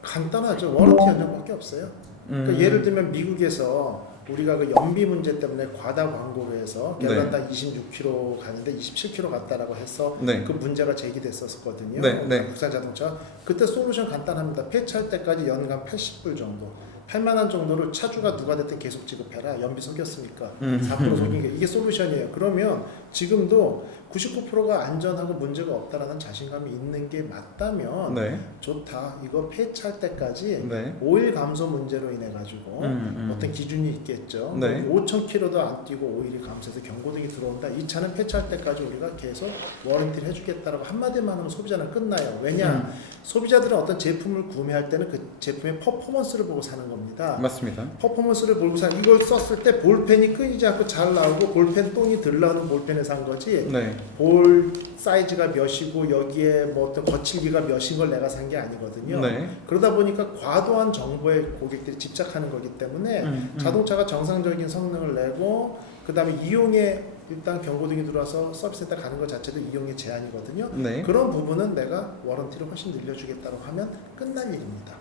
간단하죠. 워런티 연장밖에 없어요. 그러니까 예를 들면 미국에서 우리가 그 연비 문제 때문에 과다 광고를 해서 갤런당 26km 가는데 27km 갔다라고 해서 네. 그 문제가 제기됐었거든요. 네, 네. 국산 자동차. 그때 솔루션 간단합니다. 폐차할 때까지 연간 80불 정도. 8만 원 정도를 차주가 누가 됐든 계속 지급해라. 연비 속였으니까 4% 속인 게 이게 솔루션이에요. 그러면 지금도 99%가 안전하고 문제가 없다라는 자신감이 있는 게 맞다면 네. 좋다. 이거 폐차할 때까지 네. 오일 감소 문제로 인해 가지고 어떤 기준이 있겠죠. 네. 5,000km도 안 뛰고 오일이 감소해서 경고등이 들어온다. 이 차는 폐차할 때까지 우리가 계속 워런티를 해주겠다라고 한마디만 하면 소비자는 끝나요. 왜냐? 소비자들은 어떤 제품을 구매할 때는 그 제품의 퍼포먼스를 보고 사는 겁니다. 맞습니다. 퍼포먼스를 보고 사는 이걸 썼을 때 볼펜이 끊이지 않고 잘 나오고 볼펜 똥이 덜 나오는 볼펜을 산 거지. 네. 볼 사이즈가 몇이고 여기에 뭐 어떤 거칠기가 몇인 걸 내가 산 게 아니거든요. 네. 그러다 보니까 과도한 정보에 고객들이 집착하는 거기 때문에 자동차가 정상적인 성능을 내고 그 다음에 이용에 일단 경고등이 들어와서 서비스센터 가는 것 자체도 이용의 제한이거든요. 네. 그런 부분은 내가 워런티를 훨씬 늘려주겠다고 하면 끝날 일입니다.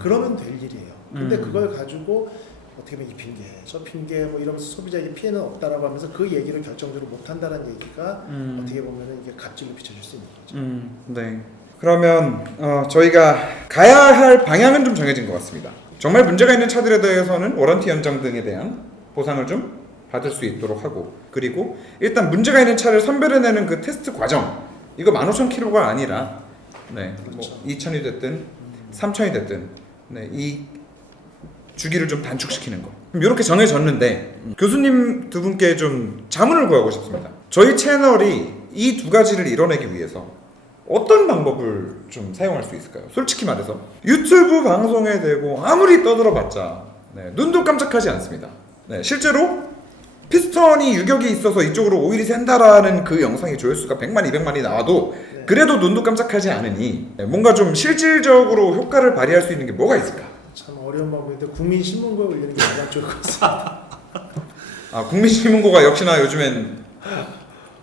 그러면 될 일이에요. 근데 그걸 가지고 어떻게 보면 이 핑계, 저 핑계 뭐 이러면서 소비자에게 피해는 없다라고 하면서 그 얘기를 결정적으로 못한다는 얘기가 어떻게 보면 이게 갑질로 비춰질 수 있는 거죠. 네. 그러면 저희가 가야 할 방향은 좀 정해진 것 같습니다. 정말 문제가 있는 차들에 대해서는 워런티 연장 등에 대한 보상을 좀 받을 수 있도록 하고 그리고 일단 문제가 있는 차를 선별해내는 그 테스트 과정 이거 15,000km가 아니라 네, 뭐 2,000이 됐든 3,000이 됐든 네, 이 주기를 좀 단축시키는 거 이렇게 정해졌는데 교수님 두 분께 좀 자문을 구하고 싶습니다. 저희 채널이 이 두 가지를 이뤄내기 위해서 어떤 방법을 좀 사용할 수 있을까요? 솔직히 말해서 유튜브 방송에 대고 아무리 떠들어봤자 네, 눈도 깜짝하지 않습니다. 네, 실제로 피스톤이 유격이 있어서 이쪽으로 오일이 샌다라는 그 영상이 조회수가 100만, 200만이 나와도 그래도 눈도 깜짝하지 않으니 뭔가 좀 실질적으로 효과를 발휘할 수 있는 게 뭐가 있을까? 참 어려운 방법인데 국민신문고에 올리는 게 가장 좋을 것 같습니다. 아, 국민신문고가 역시나 요즘엔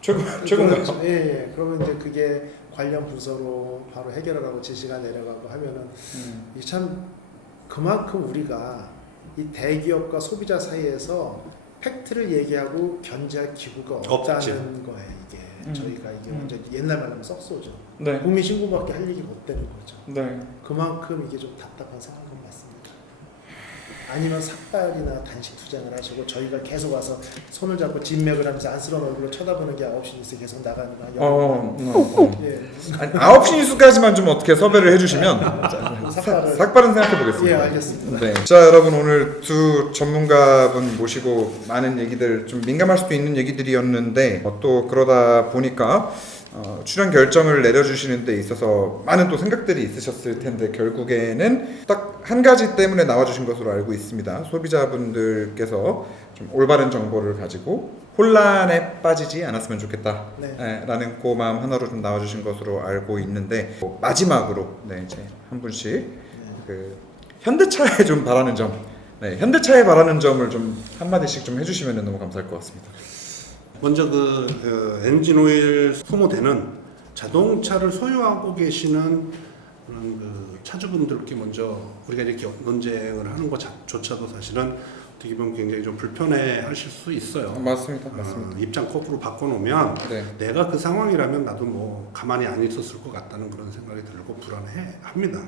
최고인가요? 예. 그러면 이제 그게 관련 부서로 바로 해결하라고 지시가 내려가고 하면은 이 참 그만큼 우리가 이 대기업과 소비자 사이에서 팩트를 얘기하고 견제할 기구가 없다는 없지. 거예요. 이게 저희가 이게 먼저 옛날 말하면 썩소죠. 네. 국민신고밖에 할 얘기가 없다는 거죠. 네. 그만큼 이게 좀 답답한 상황인 것 같습니다. 아니면 삭발이나 단식 투쟁을 하시고 저희가 계속 와서 손을 잡고 진맥을 하면서 안쓰러운 얼굴로 쳐다보는 게 9시 뉴스에 계속 나가는 거. 예. 아니, 9시 뉴스까지만 좀 어떻게 섭외를 해주시면 삭발을. 삭발은 생각해 보겠습니다. 예, 알겠습니다. 네. 자, 여러분 오늘 두 전문가분 모시고 많은 얘기들, 좀 민감할 수도 있는 얘기들이었는데 또 그러다 보니까 출연 결정을 내려주시는 데 있어서 많은 또 생각들이 있으셨을 텐데 결국에는 딱 한 가지 때문에 나와주신 것으로 알고 있습니다. 소비자분들께서 좀 올바른 정보를 가지고 혼란에 빠지지 않았으면 좋겠다. 네. 라는 그 마음 하나로 좀 나와주신 것으로 알고 있는데 마지막으로 이제 한 분씩 그 현대차에 좀 바라는 점, 현대차에 바라는 점을 좀 한마디씩 좀 해주시면 너무 감사할 것 같습니다. 먼저 그 엔진 오일 소모되는 자동차를 소유하고 계시는 그런 그 차주분들께 먼저 우리가 이렇게 논쟁을 하는 것조차도 사실은 어떻게 보면 굉장히 좀 불편해하실 수 있어요. 맞습니다. 입장 거꾸로 바꿔놓으면 네. 내가 그 상황이라면 나도 뭐 가만히 안 있었을 것 같다는 그런 생각이 들고 불안해합니다.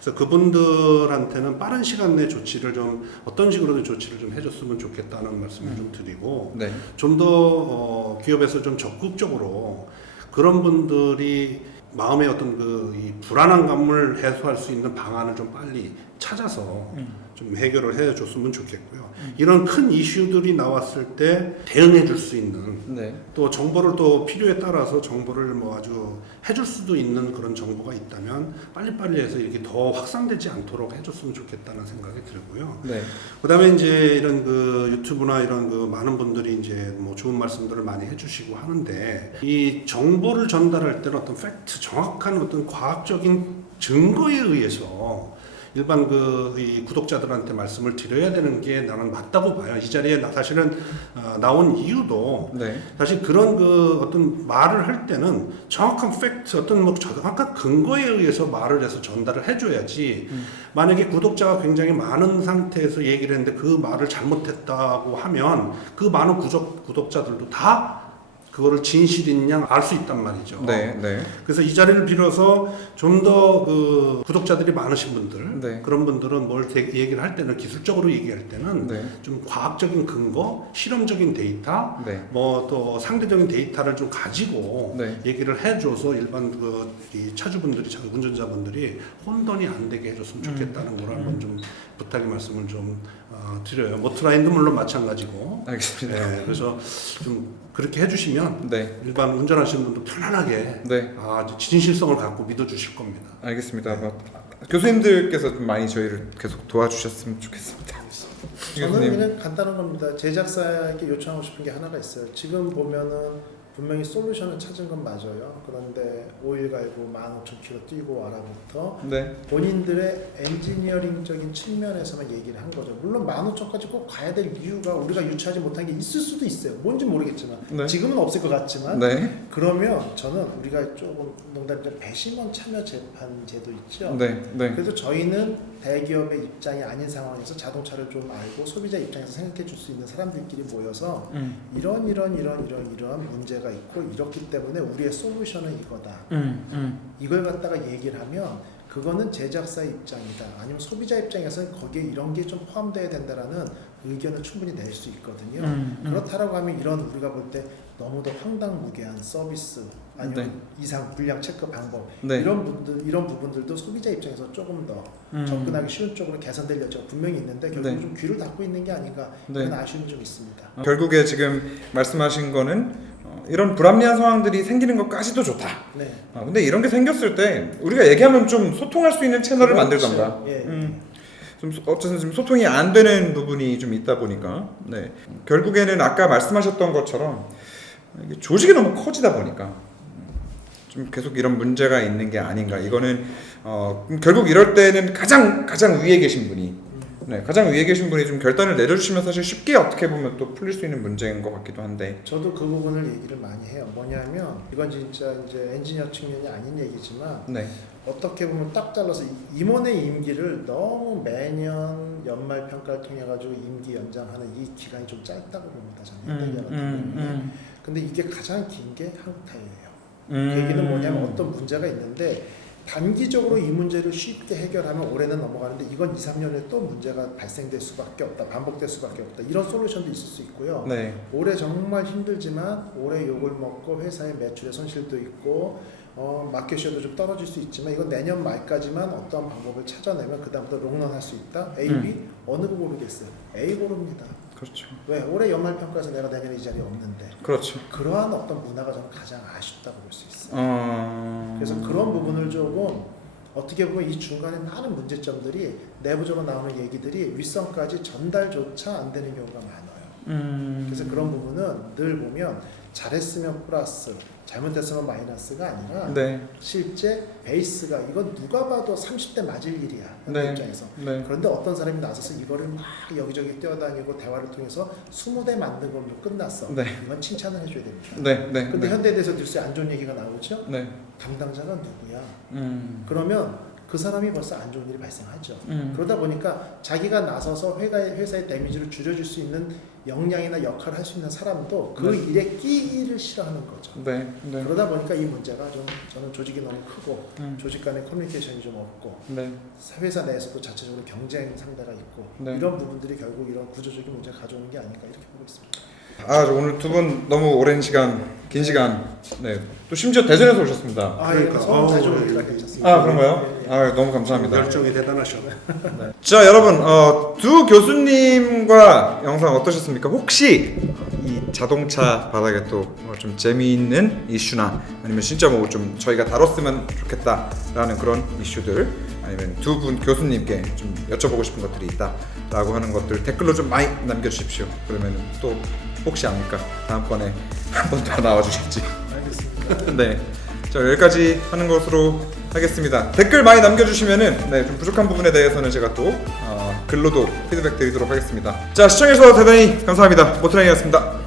그래서 그분들한테는 빠른 시간 내 조치를 좀 어떤 식으로든 조치를 좀 해줬으면 좋겠다는 말씀을 좀 드리고 네. 좀 더 기업에서 좀 적극적으로 그런 분들이 마음의 어떤 이 불안한 감을 해소할 수 있는 방안을 좀 빨리 찾아서 좀 해결을 해줬으면 좋겠고요. 이런 큰 이슈들이 나왔을 때 대응해 줄 수 있는 네. 또 정보를 또 필요에 따라서 정보를 뭐 아주 해줄 수도 있는 그런 정보가 있다면 빨리빨리 해서 이렇게 더 확산되지 않도록 해줬으면 좋겠다는 생각이 들고요. 네. 그다음에 이제 이런 그 유튜브나 이런 그 많은 분들이 이제 뭐 좋은 말씀들을 많이 해주시고 하는데 이 정보를 전달할 때는 어떤 팩트, 정확한 어떤 과학적인 증거에 의해서 일반 이 구독자들한테 말씀을 드려야 되는 게 나는 맞다고 봐요. 이 자리에 사실은 나온 이유도 네. 사실 그런 어떤 말을 할 때는 정확한 팩트, 어떤 뭐 정확한 근거에 의해서 말을 해서 전달을 해줘야지. 만약에 구독자가 굉장히 많은 상태에서 얘기를 했는데 그 말을 잘못했다고 하면 그 많은 구독자들도 다 그거를 진실인 양 알 수 있단 말이죠. 네. 네. 그래서 이 자리를 빌어서 좀 더 그 구독자들이 많으신 분들, 네. 그런 분들은 뭘 얘기를 할 때는 기술적으로 얘기할 때는 네. 좀 과학적인 근거, 실험적인 데이터, 네. 뭐 또 상대적인 데이터를 좀 가지고 네. 얘기를 해줘서 일반 이 차주분들이, 운전자분들이 혼돈이 안 되게 해줬으면 좋겠다는 걸 한번 좀 부탁의 말씀을 좀 드려요. 모터라인도 물론 마찬가지고. 알겠습니다. 네, 그래서 좀 그렇게 해주시면 네. 일반 운전하시는 분도 편안하게 네. 진실성을 갖고 믿어주실 겁니다. 알겠습니다. 교수님들께서 좀 많이 저희를 계속 도와주셨으면 좋겠습니다. 저는 그냥 간단한 겁니다. 제작사에게 요청하고 싶은 게 하나가 있어요. 지금 보면은 분명히 솔루션을 찾은 건 맞아요. 그런데 오일 갈고 15,000km 뛰고 와라부터 네. 본인들의 엔지니어링적인 측면에서만 얘기를 한 거죠. 물론 15,000까지 꼭 가야 될 이유가 우리가 유추하지 못한 게 있을 수도 있어요. 뭔지 모르겠지만 네. 지금은 없을 것 같지만 네. 그러면 저는 우리가 조금 농담이지만 배심원 참여 재판 제도 있죠. 네. 네. 그래서 저희는 대기업의 입장이 아닌 상황에서 자동차를 좀 알고 소비자 입장에서 생각해 줄 수 있는 사람들끼리 모여서 이런 문제가 있고 이렇기 때문에 우리의 솔루션은 이거다. 이걸 갖다가 얘기를 하면 그거는 제작사 입장이다. 아니면 소비자 입장에서는 거기에 이런 게 좀 포함돼야 된다라는 의견을 충분히 낼 수 있거든요. 그렇다라고 하면 이런 우리가 볼 때 너무도 황당무계한 서비스 아니면 이상 불량 체크 방법 네. 이런 부분들도 소비자 입장에서 조금 더 접근하기 쉬운 쪽으로 개선될 여지가 분명히 있는데 결국 네. 좀 귀를 닫고 있는 게 아닌가 네. 그런 아쉬움이 좀 있습니다. 결국에 지금 말씀하신 거는 이런 불합리한 상황들이 생기는 것까지도 좋다. 네. 근데 이런 게 생겼을 때 우리가 얘기하면 좀 소통할 수 있는 채널을 그렇죠. 만들던가. 예. 좀 어쨌든 지금 소통이 안 되는 부분이 좀 있다 보니까 결국에는 아까 말씀하셨던 것처럼 이게 조직이 너무 커지다 보니까 좀 계속 이런 문제가 있는 게 아닌가. 이거는 결국 이럴 때는 가장 위에 계신 분이 네, 가장 위에 계신 분이 좀 결단을 내려주시면 사실 쉽게 어떻게 보면 또 풀릴 수 있는 문제인 것 같기도 한데. 저도 그 부분을 얘기를 많이 해요. 뭐냐면 이건 진짜 이제 엔지니어 측면이 아닌 얘기지만 네. 어떻게 보면 딱 잘라서 임원의 임기를 너무 매년 연말 평가를 통해 가지고 임기 연장하는 이 기간이 좀 짧다고 봅니다. 저는 현대기아 같은 경우에. 근데 이게 가장 긴 게 한국타이예요. 그 얘기는 뭐냐면 어떤 문제가 있는데 단기적으로 이 문제를 쉽게 해결하면 올해는 넘어가는데 이건 2, 3년에 또 문제가 발생될 수밖에 없다. 반복될 수밖에 없다. 이런 솔루션도 있을 수 있고요. 네. 올해 정말 힘들지만 올해 욕을 먹고 회사의 매출에 손실도 있고 마켓셔도 좀 떨어질 수 있지만 이건 내년 말까지만 어떤 방법을 찾아내면 그다음부터 롱런 할 수 있다. A, B 어느 거 고르겠어요? A 고릅니다. 그렇죠. 왜? 올해 연말 평가에서 내가 내년에 이 자리에 없는데 그렇죠. 그러한 어떤 문화가 저는 가장 아쉽다고 볼 수 있어요. 그래서 그런 부분을 조금 어떻게 보면 이 중간에 많은 문제점들이 내부적으로 나오는 얘기들이 윗선까지 전달조차 안 되는 경우가 많아요. 그래서 그런 부분은 늘 보면 잘했으면 플러스, 잘못했으면 마이너스가 아니라 네. 실제 베이스가 이건 누가 봐도 30대 맞을 일이야. 현대 네. 입장에서. 네. 그런데 어떤 사람이 나서서 이거를 막 여기저기 뛰어다니고 대화를 통해서 20대 만든 걸로 끝났어. 네. 이건 칭찬을 해줘야 됩니다. 네. 네. 근데 네. 현대에 대해서 뉴스에 안 좋은 얘기가 나오죠? 네. 담당자가 누구야? 그러면 그 사람이 벌써 안 좋은 일이 발생하죠. 그러다 보니까 자기가 나서서 회사의 데미지를 줄여줄 수 있는 역량이나 역할을 할 수 있는 사람도 그 네. 일에 끼를 싫어하는 거죠. 네. 네. 그러다 보니까 이 문제가 좀 저는 조직이 너무 크고 조직 간의 커뮤니케이션이 좀 없고 네. 회사 내에서도 자체적으로 경쟁 상대가 있고 네. 이런 부분들이 결국 이런 구조적인 문제를 가져오는 게 아닌가 이렇게 보고 있습니다. 아, 저 오늘 두 분 너무 오랜 시간, 긴 시간, 네, 또 심지어 대전에서 오셨습니다. 그러니까 서울 자주 오니까 괜찮습니다. 아, 그런가요? 아, 너무 감사합니다. 결정이 대단하셔. 자, 여러분, 두 교수님과 영상 어떠셨습니까? 혹시 이 자동차 바닥에 또 좀 재미있는 이슈나 아니면 진짜 뭐 좀 저희가 다뤘으면 좋겠다라는 그런 이슈들 아니면 두 분 교수님께 좀 여쭤보고 싶은 것들이 있다라고 하는 것들 댓글로 좀 많이 남겨주십시오. 그러면 또 혹시 압니까? 다음번에 한 번 더 나와주실지. 알겠습니다. 네, 자 여기까지 하는 것으로 하겠습니다. 댓글 많이 남겨주시면은 네, 좀 부족한 부분에 대해서는 제가 또 글로도 피드백 드리도록 하겠습니다. 자, 시청해주셔서 대단히 감사합니다. 모트라인이었습니다.